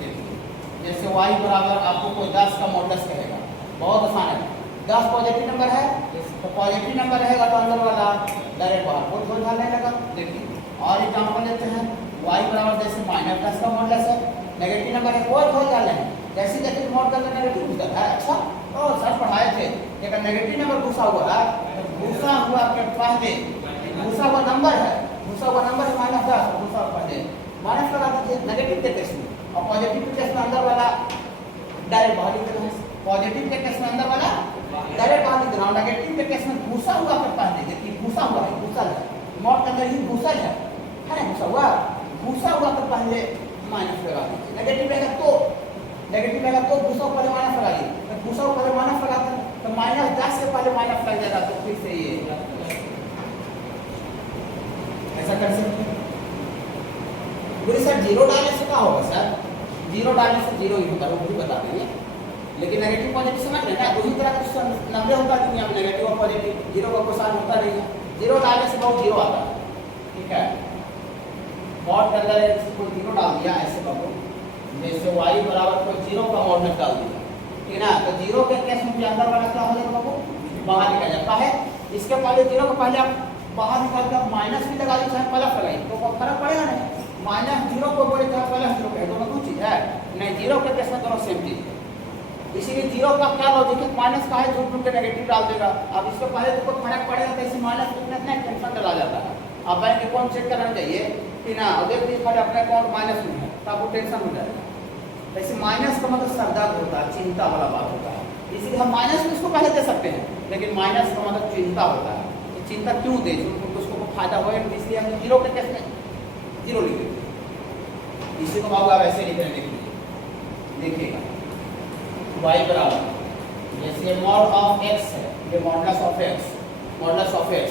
जैसे y बराबर आपको कोई 10 का मॉडुलस कहेगा, बहुत आसान है। 10 पॉजिटिव नंबर है तो पॉजिटिव नंबर रहेगा तो अंदर वाला डायरेक्ट बाहर कोई झोल झाल नहीं लगा। देखिए और एग्जाम्पल लेते हैं, y बराबर जैसे -10 का मॉडुलस है, नेगेटिव नंबर है, कोई झोल झाल नहीं, जैसे मॉड करके नेगेटिव घुसा है। अच्छा तो सर पढ़ाए थे, अगर नेगेटिव नंबर घुसा हुआ है तो घुसा हुआ के पहले घुसा हुआ नंबर है -10, घुसा हुआ पहले माइनस लगा दीजिए नेगेटिव के केस में, और पॉजिटिव के केस में अंदर वाला डायरेक्ट बाहर लिख देना है। पॉजिटिव के केस में अंदर वाला डायरेक्ट बाहर लिख देना, और नेगेटिव के केस में घुसा हुआ के पहले देखिए घुसा हुआ है, घुसा है मॉड के अंदर ही घुसा है ना, घुसा हुआ के पहले माइनस लगा दीजिए। नेगेटिव रहेगा तो घुसा हुआ पहले माइनस लगा दीजिए, तो घुसा हुआ पहले माइनस लगाते हैं तो -10 के पहले माइनस लग जाएगा, तो फिर से ये ऐसा कर सकते हैं। बोले सर 0 डालने से क्या होगा? सर 0 डालने से 0 ही होता है, वो भी बता देंगे। लेकिन नेगेटिव पॉजिटिव समझ लेना, दो ही तरह का नंबर होता है दुनिया में, नेगेटिव और पॉजिटिव, 0 का कोई साइन होता नहीं है। 0 डालने से बहुत 0 आता है, ठीक है। मॉड के अंदर कोई 0 डाल दिया ऐसे बाबू, जैसे y बराबर कोई 0 का मॉडुलस डाल दिया, ठीक है ना, तो 0 के केस में अंदर वाला क्या हो जाएगा बाबू? बाहर निकल जाता है। इसके पहले 0 के पहले आप बाहर निकाल कर माइनस भी लगा दी चाहे प्लस लगाई तो फर्क पड़ेगा नहीं। -0 को बोले चाहे +0 कहे, दोनों दो चीज है नहीं। 0 के केस में दोनों सेम चीज है, इसीलिए 0 का क्या लॉजिक है? माइनस का है झूठ के नेगेटिव डाल देगा। अब इसके पहले तो कोई फर्क पड़ेगा तो इसी माइनस कितना टेंशन डला जाता है। अब बैंक अकाउंट चेक करना चाहिए कि ना, और देख लीजिए अपने अकाउंट माइनस में है तो आपको टेंशन हो जाएगा। वैसे माइनस का मतलब सरदर्द होता है, चिंता वाला बात होता है, इसीलिए हम माइनस में इसको पहले दे सकते हैं, लेकिन माइनस का मतलब चिंता होता है। तो चिंता क्यों दे? उसको फायदा हो, इसलिए हम 0 के केस में 0 लिख देते हैं। इसी को बाबू आप ऐसे लिख रहे हैं, देखिएगा y बराबर जैसे मॉड ऑफ x है, ये मॉडुलस ऑफ x।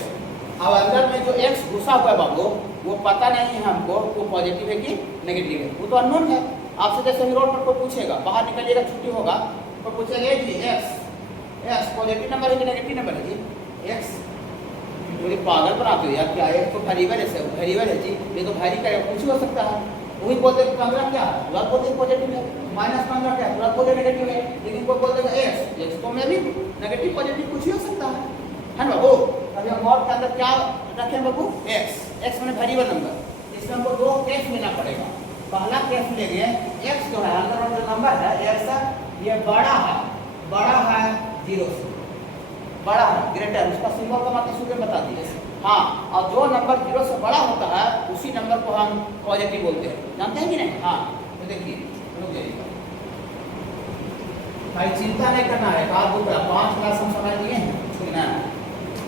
अब अंदर में जो x घुसा हुआ है बाबू वो पता नहीं है हमको, वो पॉजिटिव है कि नेगेटिव है, वो तो अननोन है। आपसे जैसे रोड पर कोई पूछेगा, बाहर निकलिएगा छुट्टी होगा तो पूछेगा जी x पॉजिटिव नंबर है कि नेगेटिव नंबर है जी? x पूरी पागल बनाते हो यार, क्या है तो वेरिएबल है जी, ये तो वैरी करेगा, कुछ हो सकता है। वही बोलते 15 क्या है, तुरंत बोलते पॉजिटिव है, -15 क्या है, तुरंत बोलते नेगेटिव है। लेकिन कोई बोल देगा x तो मैं भी नेगेटिव पॉजिटिव कुछ ही हो सकता है ना बाबू। अभी हम मॉड के अंदर क्या रखें बाबू? x मैंने वेरिएबल नंबर, इसमें हमको 2 केस लेना पड़ेगा। पहला केस लेंगे x जो है अंदर वाला जो नंबर है x, ये बड़ा है 0 से, बड़ा है ग्रेटर, उसका सिंबल का मतलब सूत्र बता दिए। हाँ, और जो नंबर 0 से बड़ा होता है उसी नंबर को हम पॉजिटिव बोलते हैं, जानते हैं कि नहीं? हाँ तो देखिए रुक जाइएगा भाई, चिंता नहीं करना है। 5 क्लास हम समझ लिए हैं, ठीक है ना।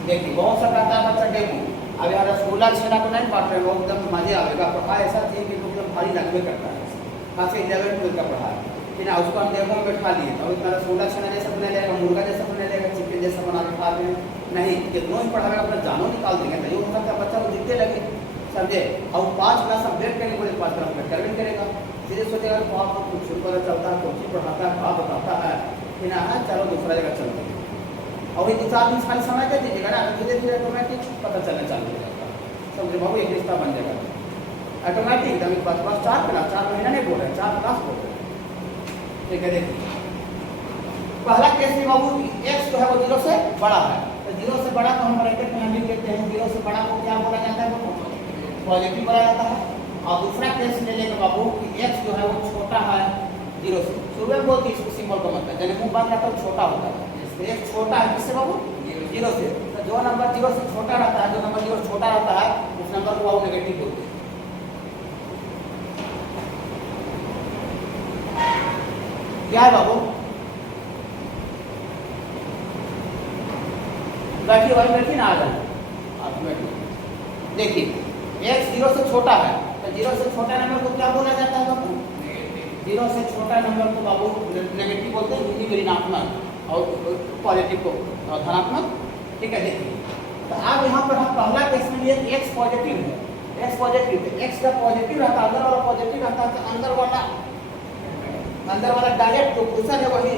देखिए बहुत सा कहता है बच्चा डेमो, अब यहाँ रसगुल्ला छेना तो नहीं पढ़ रहे हो, एकदम मजे आएगा। पढ़ाई ऐसा चाहिए कि एकदम भारी लगवे करता है, खास 11-12 का पढ़ा है कि ना, उसको हम डेमो में बैठा लिए तो इतना रसगुल्ला छेना जैसा बना लेगा, मुर्गा जैसा बना लेगा, चिकन जैसा बना के खा लें नहीं, कितनों ही पढ़ाएगा अपना जानों निकाल देंगे। नहीं हो सकता बच्चा को दिखते लगे, समझे, और 5 क्लास अपडेट करने बोले 5 क्लास अपडेट कर भी करेगा, सीधे सोचेगा कि आप कुछ पता चलता है, कोचिंग पढ़ाता है, आप बताता है कि ना है, चलो दूसरा जगह चलते हैं। और ये 2-4 दिन खाली समय दे दीजिएगा ना, धीरे धीरे ऑटोमेटिक पता चलना चालू हो जाएगा, समझे बाबू, एक रिश्ता बन जाएगा ऑटोमेटिक। एकदम बस 4 क्लास, 4 महीना नहीं बोल रहे, 4 क्लास बोल रहे हैं, ठीक है। देखिए पहला केस में बाबू एक्स जो है वो 0 से बड़ा है, तो 0 से बड़ा को हम ब्रैकेट में हम लिख देते हैं, 0 से बड़ा को क्या बोला जाता है, पॉजिटिव बोला जाता है। और दूसरा केस ले लेंगे बाबू कि एक्स जो है वो छोटा है 0 से, शुरू में बोलती है इसको सिंबल का मतलब, जैसे मुंह बंद रहता है छोटा होता है, तो एक छोटा है किससे बाबू, 0 से, तो जो नंबर 0 से छोटा रहता है, जो नंबर 0 छोटा रहता है उस नंबर को बाबू नेगेटिव बोलते हैं। क्या है बाबू, बैठिए भाई, बैठिए ना, आ जाए आप बैठिए। देखिए एक्स 0 से छोटा है, तो 0 से छोटा नंबर को क्या बोला जाता है बाबू, 0 से छोटा नंबर को बाबू नेगेटिव बोलते हैं, हिंदी में ऋणात्मक और पॉजिटिव को धनात्मक, ठीक है। देखिए तो अब यहाँ पर हम पहला केस में लिए एक्स पॉजिटिव है, एक्स पॉजिटिव है, एक्स का पॉजिटिव रहता है, अंदर वाला पॉजिटिव रहता है, तो अंदर वाला डायरेक्ट जो क्वेश्चन है वही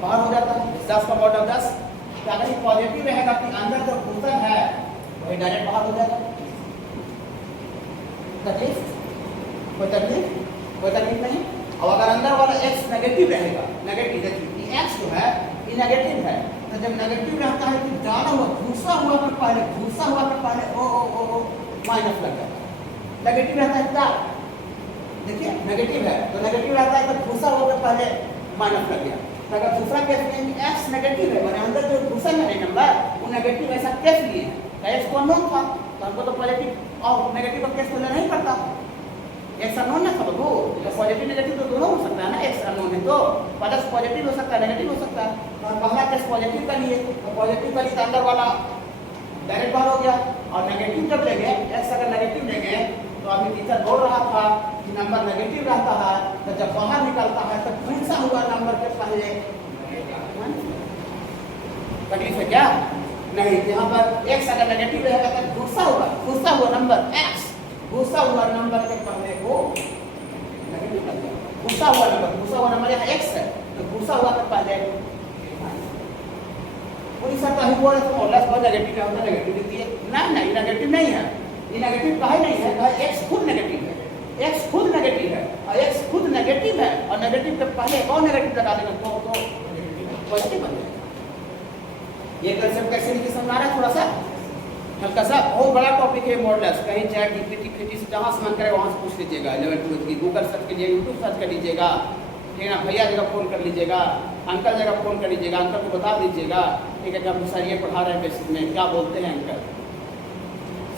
बाहर हो जाता है, 10 का मॉड 10, तो अगर ये पॉजिटिव रहेगा कि अंदर जो क्वेश्चन है वही डायरेक्ट बाहर हो जाएगा। तकलीफ, कोई तकलीफ नहीं। और अगर अंदर वाला एक्स नेगेटिव रहेगा, नेगेटिव, देखिए एक्स जो है ये नेगेटिव है, तो जब नेगेटिव रहता है तो ज़्यादा हुआ घुसा हुआ पर पहले ओ माइनस लग जाता है। नेगेटिव रहता है क्या, देखिए नेगेटिव है तो नेगेटिव रहता है तो घुसा हुआ पर पहले माइनस लग गया। तो अगर दूसरा केस में एक्स नेगेटिव है, मैंने अंदर जो घुसा है नंबर वो नेगेटिव, ऐसा केस लिए है, तो एक्स को अननोन था, तो हमको तो पॉजिटिव और नेगेटिव का केस तो लेना ही पड़ता, एक्स अननोन ना था बाबू, तो पॉजिटिव नेगेटिव तो दोनों हो सकता है ना, एक्स अननोन है तो प्लस पॉजिटिव हो सकता है, नेगेटिव हो सकता है। तो हम पहला केस पॉजिटिव का लिए, तो पॉजिटिव का लिए तो अंदर वाला डायरेक्ट बाहर हो गया, और नेगेटिव जब लेंगे, एक्स अगर नेगेटिव लेंगे तो अभी टीचर बोल रहा था कि नंबर नेगेटिव रहता है, तो जब बाहर निकलता है तो घुसा हुआ नंबर के पहले तकलीफ है क्या, नहीं। यहाँ पर एक्स अगर नेगेटिव रहेगा तो घुसा हुआ नंबर एक्स, घुसा हुआ नंबर के पहले को नेगेटिव कर दिया, घुसा हुआ नंबर यहाँ एक्स है, तो घुसा हुआ के पहले पूरी सब कहीं बोले तो मोलस बहुत नेगेटिव है, नेगेटिव लिख दिए, नहीं ये नेगेटिव नहीं है, ये नेगेटिव कहीं नहीं है, कहीं एक्स खुद नेगेटिव है, एक्स खुद नेगेटिव है, और एक्स खुद नेगेटिव है, और नेगेटिव के पहले और नेगेटिव लगा देंगे तो पॉजिटिव बन जाएगा। ये कंसेप्ट कैसे लिखे समझ आ रहा है थोड़ा सा, हल्का सा, बहुत बड़ा टॉपिक है मॉडल्स, कहीं चैट जीपीटी से जहाँ से मन करे वहाँ से पूछ लीजिएगा, 11-12 की गूगल सर्च कीजिएगा, यूट्यूब सर्च कर लीजिएगा, ठीक है ना, भैया जगह फ़ोन कर लीजिएगा, अंकल जगह फ़ोन कर लीजिएगा, अंकल को बता दीजिएगा, ठीक है, कि हम सर ये पढ़ा रहे हैं बेसिक में, क्या बोलते हैं अंकल,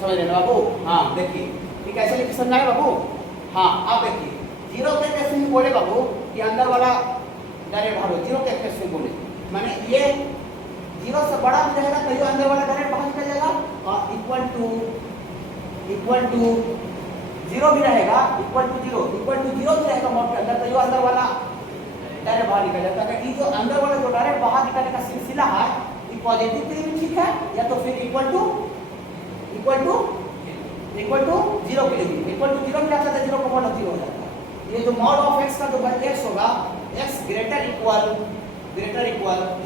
समझ रहे ना बाबू। हाँ देखिए ठीक है, ऐसे लिखे समझ आएगा बाबू। हाँ आप देखिए 0 के केस में बोले बाबू कि अंदर वाला डायरेक्ट बाहर हो, 0 के केस में बोले मैंने ये 0 से बड़ा भी रहेगा तो ये अंदर वाला डायरेक्ट बाहर निकल जाएगा, और इक्वल टू 0 भी रहेगा, इक्वल टू 0 भी रहेगा मोड के अंदर, तो ये अंदर वाला डायरेक्ट बाहर निकल जाता है। ये जो अंदर वाला जो डायरेक्ट बाहर निकलने का सिलसिला है ये पॉजिटिव के लिए भी ठीक है, या तो फिर इक्वल टू 0 के लिए भी, इक्वल टू 0 भी रहता है, 0 का मॉड 0 हो जाता है। ये जो मॉड ऑफ x का जो x होगा, x ग्रेटर इक्वल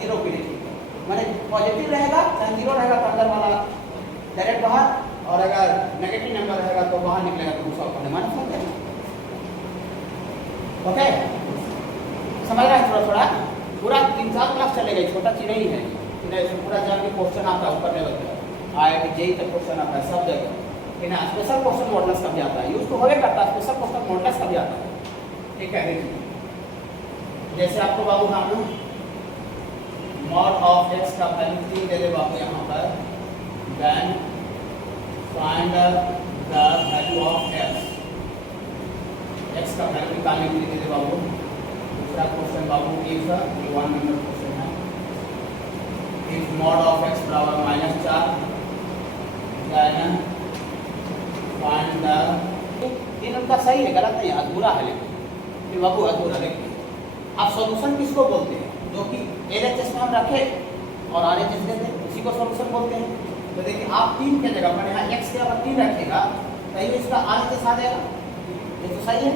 0 के लिए ठीक है, माने पॉजिटिव रहेगा चाहे 0 रहेगा तो अंदर वाला डायरेक्ट बाहर, और अगर नेगेटिव नंबर रहेगा तो बाहर निकलेगा तो दूसरा ऊपर माइनस हो जाएगा। ओके समझ रहा है थोड़ा पूरा 3-4 क्लास चलेगा, छोटा चीज नहीं है, पूरा जाके क्वेश्चन आता है ऊपर लेवल का, आईआईटी जेईई तक क्वेश्चन आता है सब जगह, ठीक है। स्पेशल क्वेश्चन मॉडल्स का भी आता है, यूज तो होवे करता है, स्पेशल क्वेश्चन मॉडल्स का भी आता है, ठीक है। जैसे आपको बाबू हम मॉड ऑफ x का वैल्यू दे दे बाबू यहाँ पर, then find the value of x का वैल्यू निकालने के लिए दे दे बाबू। दूसरा क्वेश्चन बाबू इफ 1 नंबर क्वेश्चन है, इफ मॉड ऑफ x बराबर -4 देन फाइंड द, इन उनका सही है, गलत नहीं, अधूरा है लेकिन फिर बाबू अधूरा लेकिन। अब सॉल्यूशन किसको बोलते हैं? जो कि एलएचएस में हम रखे और आरएचएस देते हैं, उसी को सॉल्यूशन बोलते हैं। तो देखिए आप 3 के जगह पर यहाँ x के अगर 3 रखेगा तो ये इसका आरएचएस आ जाएगा, ये तो सही है।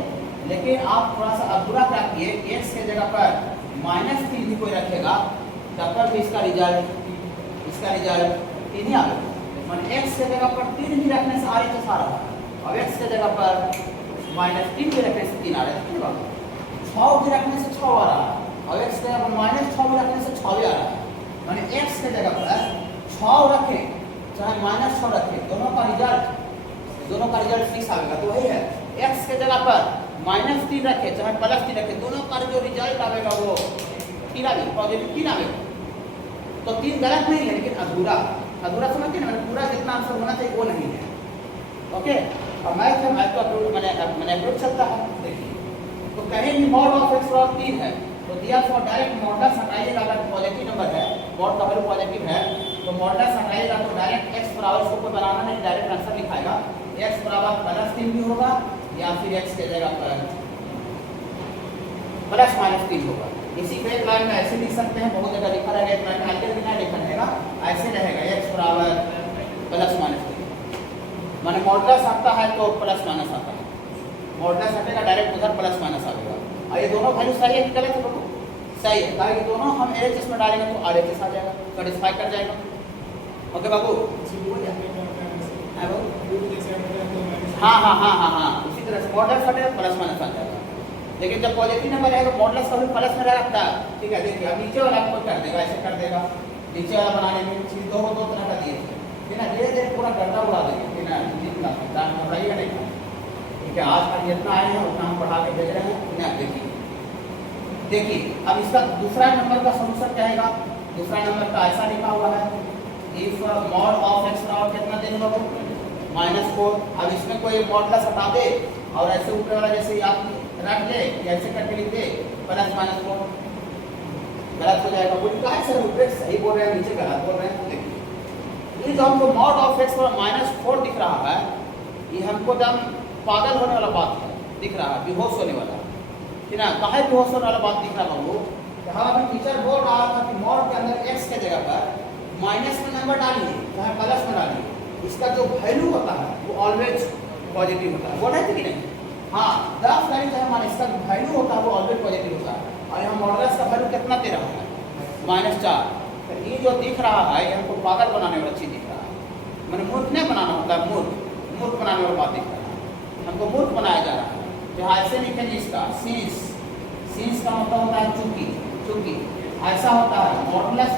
लेकिन आप थोड़ा सा अधूरा क्या किए, x के जगह पर -3 भी कोई रखेगा तब पर भी इसका रिजल्ट 3 ही आएगा। माने x के जगह पर 3 भी रखने से आरएचएस आ रहा है और x के जगह पर -3 भी रखने से 3 आ रहा है। 6 भी रखने से 6 आ रहा है और x के जगह पर -6 भी रखने से 6 भी आ रहा है। माने x के जगह पर 6 रखें चाहे -6 रखें, दोनों का रिजल्ट 6 आएगा। तो वही है, x के जगह पर -3 रखें चाहे +3 रखें, दोनों का जो रिजल्ट आएगा वो 3 आएगा, पॉजिटिव 3 आएगा। तो 3 गलत नहीं है लेकिन अधूरा समझते हैं ना, पूरा जितना आंसर होना चाहिए वो नहीं है। ओके, और मैथ तो मैंने अप्रोच चलता है। देखिए तो कहीं भी मॉड ऑफ x और 3 है तो दिया तो डायरेक्ट मॉडुलस हटाइएगा, अगर पॉजिटिव नंबर है, मॉड का वैल्यू पॉजिटिव है तो मॉडुलस हटाइएगा तो डायरेक्ट x बराबर, इसको कोई बनाना नहीं, डायरेक्ट आंसर लिखाएगा। x बराबर +3 भी होगा या फिर x के जगह पर +-3 होगा। इसी को एक लाइन में ऐसे लिख सकते हैं, बहुत जगह लिखा रहेगा, एक लाइन में आगे बिना लिखा रहेगा, ऐसे रहेगा x बराबर +-3। माने मॉडुलस आता है तो +- आता है, मॉडुलस हटेगा डायरेक्ट उधर +- आएगा। और ये दोनों वैल्यू सही है कि गलत है बाबू? सही है, ताकि दोनों हम एलएचएस में डालेंगे तो आरएचएस आ जाएगा, सेटिस्फाई कर जाएगा। ओके बाबू, हाँ, उसी तरह से मॉडुलस हटेगा +- आ जाएगा। लेकिन जब पॉजिटिव नंबर रहेगा मॉडुलस कभी प्लस में रखता है, ठीक है। देखिए अब नीचे वाला आपको कर देगा, ऐसे कर देगा, नीचे वाला बनाने में चीज दो तरह का दिए थे ना, धीरे धीरे पूरा गर्दा उड़ा देंगे, ठीक है ना, जितना घबराइएगा नहीं। ठीक है, आज का जितना आए हैं उतना हम पढ़ा के भेज रहे हैं ना। देखिए अब इसका दूसरा नंबर का सॉल्यूशन क्या आएगा? दूसरा नंबर का ऐसा लिखा हुआ है, इफ मॉड ऑफ x बराबर कितना देंगे बाबू? -4। अब इसमें कोई मॉडुलस हटा दे और ऐसे ऊपर वाला जैसे आप रख दे, ऐसे करके लिख दे +-4, गलत हो जाएगा। बोलिए कहाँ सर ऊपर सही बोल रहे हैं, नीचे गलत बोल रहे हैं? देखिए ये जो हमको मॉड ऑफ x पर -4 दिख रहा है, ये हमको एकदम पागल होने वाला बात है, दिख रहा है, बेहोश होने वाला, ठीक ना। कहाँ बेहोश होने वाला बात दिख रहा है बाबू? यहाँ अभी टीचर बोल रहा था कि मॉड के अंदर x के जगह पर माइनस में नंबर डालिए चाहे प्लस में डालिए, इसका जो वैल्यू होता है वो ऑलवेज पॉजिटिव होता है, बोल रहे थे कि नहीं? हाँ, 10 डालिए चाहे माइनस, इसका वैल्यू होता है वो ऑलवेज पॉजिटिव होता है। और यहाँ मॉडुलस का वैल्यू कितना दे रहा है? -4। तो ये जो दिख रहा है ये हमको पागल बनाने वाला चीज दिख रहा है, मैंने मूर्ख नहीं बनाना होता, मूर्ख बनाने वाला बात दिख रहा है, हमको मूर्ख बनाया जा रहा है। यहाँ ऐसे लिखेंगे इसका सिंस का मतलब होता है चूंकि ऐसा होता है मॉडुलस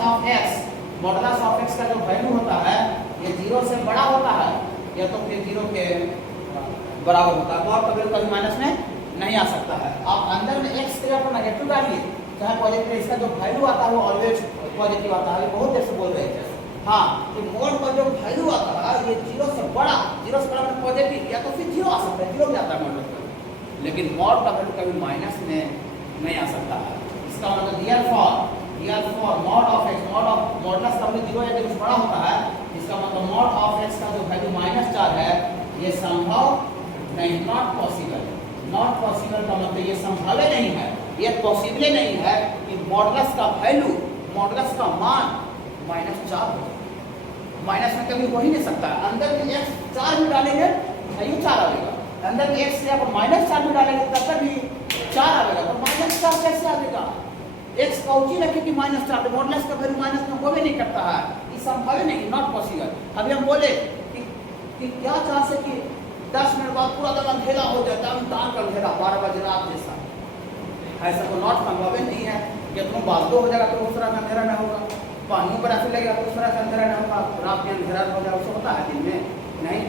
ऑफ x का जो वैल्यू होता है ये 0 से बड़ा होता है या तो फिर 0 के बराबर होता है। मॉड का वैल्यू कभी माइनस में नहीं आ सकता है। आप अंदर में x के जगह नेगेटिव डालिए चाहे पॉजिटिव, इसका जो वैल्यू आता है वो ऑलवेज पॉजिटिव आता है। बहुत देर से बोल रहे थे हाँ, तो मॉड का जो वैल्यू आता है ये 0 से बड़ा मतलब पॉजिटिव या तो फिर 0 आ सकता है, 0 भी आता है मॉड का, लेकिन मॉड का वैल्यू कभी माइनस में नहीं आ सकता है। इसका मतलब therefore mod of x, modulus का वैल्यू 0 या 0 से बड़ा होता है, इसका मतलब मॉड ऑफ x का जो वैल्यू -4 है ये संभव नहीं, नॉट पॉसिबल का मतलब ये संभव नहीं है, ये पॉसिबल नहीं है कि मॉडुलस का वैल्यू, मॉडुलस का मान -4 हो। माइनस में कभी हो ही नहीं सकता है। अंदर में x 4 भी डालेंगे ये 4 आएगा, अंदर में x से आप -4 भी डालेंगे तब तक भी 4 आएगा, तो -4 कैसे आएगा? x का ऊंची रखे कि -4, तो मॉडुलस का वैल्यू माइनस में हो भी नहीं करता है, ये संभव नहीं, नॉट पॉसिबल। अभी हम बोले कि क्या चांस है कि 10 मिनट बाद पूरा दम अंधेरा हो जाता है, तार का अंधेरा 12 बजे रात जैसा, ऐसा तो नॉट संभव नहीं है। जब तुम बादल हो जाएगा तो उस तरह का अंधेरा ना होगा, पानी पर ऐसे लगेगा तो उस तरह का अंधेरा ना होगा, रात में अंधेरा हो जाएगा, उससे होता है दिन में नहीं,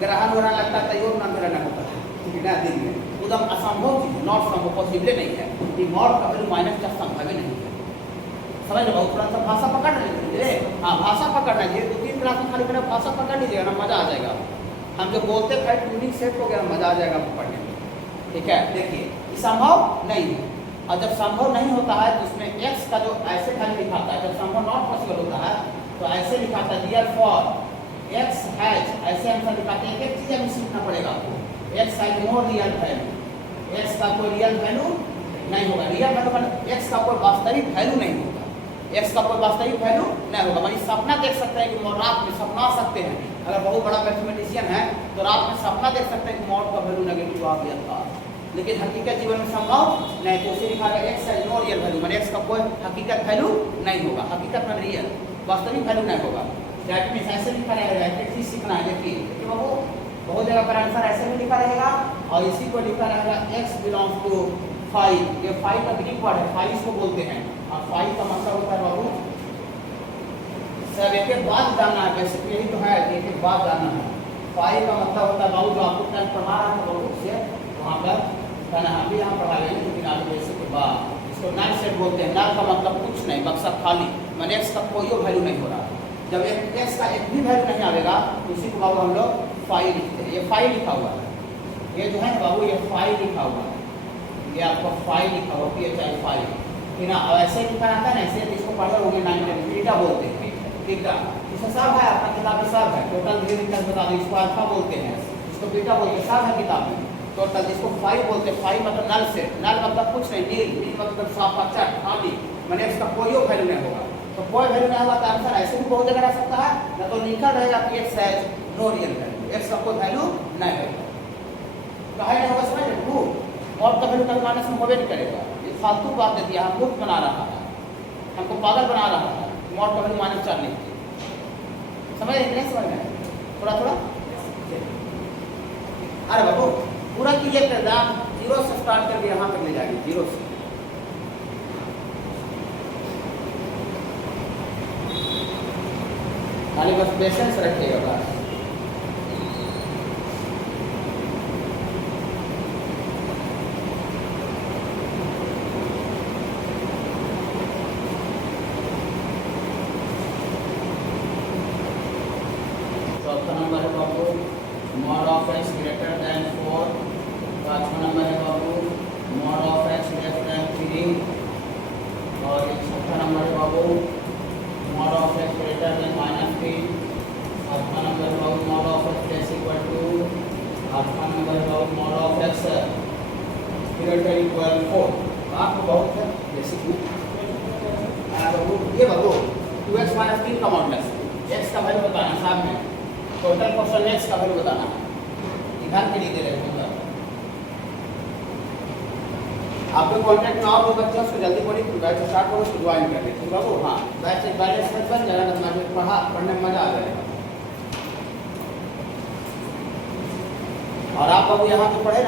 ग्रहण वगैरह लगता है तैयो अंधेरा ना होता है, ठीक है, दिन में एकदम असंभव चीज, नॉट संभव, पॉसिबल नहीं है कि मॉड का वैल्यू -4 संभव नहीं है। समझ लो, थोड़ा सा भाषा पकड़ लीजिए, हाँ भाषा पकड़ना चाहिए, 2-3 क्लास में खाली मेरा भाषा पकड़ लीजिएगा ना, मजा आ जाएगा। हम जो बोलते थे ट्यूनिंग सेट हो गया, मजा आ जाएगा पढ़ने में, ठीक है। देखिए संभव नहीं है, और जब संभव नहीं होता है तो उसमें x का जो ऐसे खाली लिखा था, जब संभव नॉट पॉसिबल होता है तो ऐसे लिखा था एक्स हैज, ऐसे आंसर दिखाते हैं। एक चीज हमें सीखना पड़ेगा आपको, x has no real value, x का कोई रियल वैल्यू नहीं होगा। रियल मतलब एक्स का कोई वास्तविक वैल्यू नहीं होगा, एक्स का कोई वास्तविक वैल्यू नहीं होगा। मानी सपना देख सकते हैं कि रात में सपना सकते हैं, अगर बहुत बड़ा मैथमेटिशियन है तो रात में सपना देख सकते हैं कि मौत का वैल्यू नेगेटिव आ गया था, लेकिन हकीकत जीवन में संभव नहीं। तो उसे लिखा गया x has no real value, माने एक्स का कोई हकीकत वैल्यू नहीं होगा, हकीकत में रियल वास्तविक वैल्यू नहीं होगा। दैट मींस ऐसे लिखा रहेगा, एक चीज सीखना है। देखिए वो बहुत जगह पर आंसर ऐसे भी लिखा रहेगा और इसी को लिखा रहेगा x बिलोंग्स टू 5। ये 5 का ग्रीक वर्ड है, 5 इसको बोलते हैं और 5 का मतलब होता है बाबू सब एक एक बात जानना है, बेसिकली यही तो है, एक एक बात जानना है। 5 का मतलब होता है बाबू जो आपको कल पढ़ा रहा था बाबू से वहाँ पर कहना हम भी यहाँ पढ़ा गए लेकिन आगे जैसे के बाद इसको नल सेट बोलते हैं। नल का मतलब कुछ नहीं, मकसद खाली, मैंने एक्स का कोई वैल्यू नहीं हो रहा। जब एक्स का एक भी वैल्यू नहीं आएगा तो उसी को बाबू हम लोग 5 लिखते हैं। ये 5 लिखा हुआ है, ये जो है ना बाबू ये 5 लिखा हुआ है, ये आपको 5 लिखा हुआ PHI 5 है ना। और ऐसे लिखा रहता है ना, ऐसे इसको पढ़े होंगे 9 में बीटा बोलते हैं, बीटा इसका सब है, आपका किताब में सब है। टोटल धीरे धीरे बता दें, इसको अल्फा बोलते हैं, इसको बीटा बोलते हैं, सब है किताब में। टोटल जिसको 5 बोलते हैं, 5 मतलब नल सेट, नल मतलब कुछ नहीं, नील, नील मतलब साफ अच्छा खाली, मैंने इसका कोई वैल्यू नहीं होगा। तो कोई वैल्यू नहीं होगा तो आंसर ऐसे भी बहुत जगह रह सकता है, ना तो लिखा रहेगा कि x has no real value, x का कोई वैल्यू नहीं होगा। कहा नहीं होगा, समझ रहे और का वैल्यू कभी माइनस में होबे नहीं करेगा। ये फालतू बात दे दिया, हम मूर्ख बना रहा है, हमको पागल बना रहा है। मॉड का वैल्यू -4 लिखते समझ रहे नहीं, समझ रहे थोड़ा थोड़ा। अरे बाबू पूरा कीजिए प्रोग्राम, 0 से स्टार्ट करके यहाँ तक ले जाएंगे, 0 से। खाली बस पेशेंस रखिएगा बस। चौथा नंबर है बाबू mod of X greater than 4। पांचवा नंबर है बाबू mod of X less than 3। और ये छठा नंबर है बाबू mod of X greater than -3। आठवां नंबर है बाबू mod of X less equal to. आठवां नंबर है बाबू mod of X greater equal 4। आपको बहुत है बेसिक में बाबू, ये बाबू 2x - 3 का मॉडुलस, x का वैल्यू बताना साहब में, टोटल क्वेश्चन एक्स का वैल्यू बताना है, इधर के लिए दे रहे हैं। आपके कॉन्टैक्ट में और लोग बच्चे उसको जल्दी पढ़ी, फिर बैच स्टार्ट करो, उसको ज्वाइन कर लेते बाबू। हाँ बैच एक बैलेंस बन जाएगा, पढ़ने में मजा आ जाएगा। और आप बाबू यहाँ पे पढ़े ना।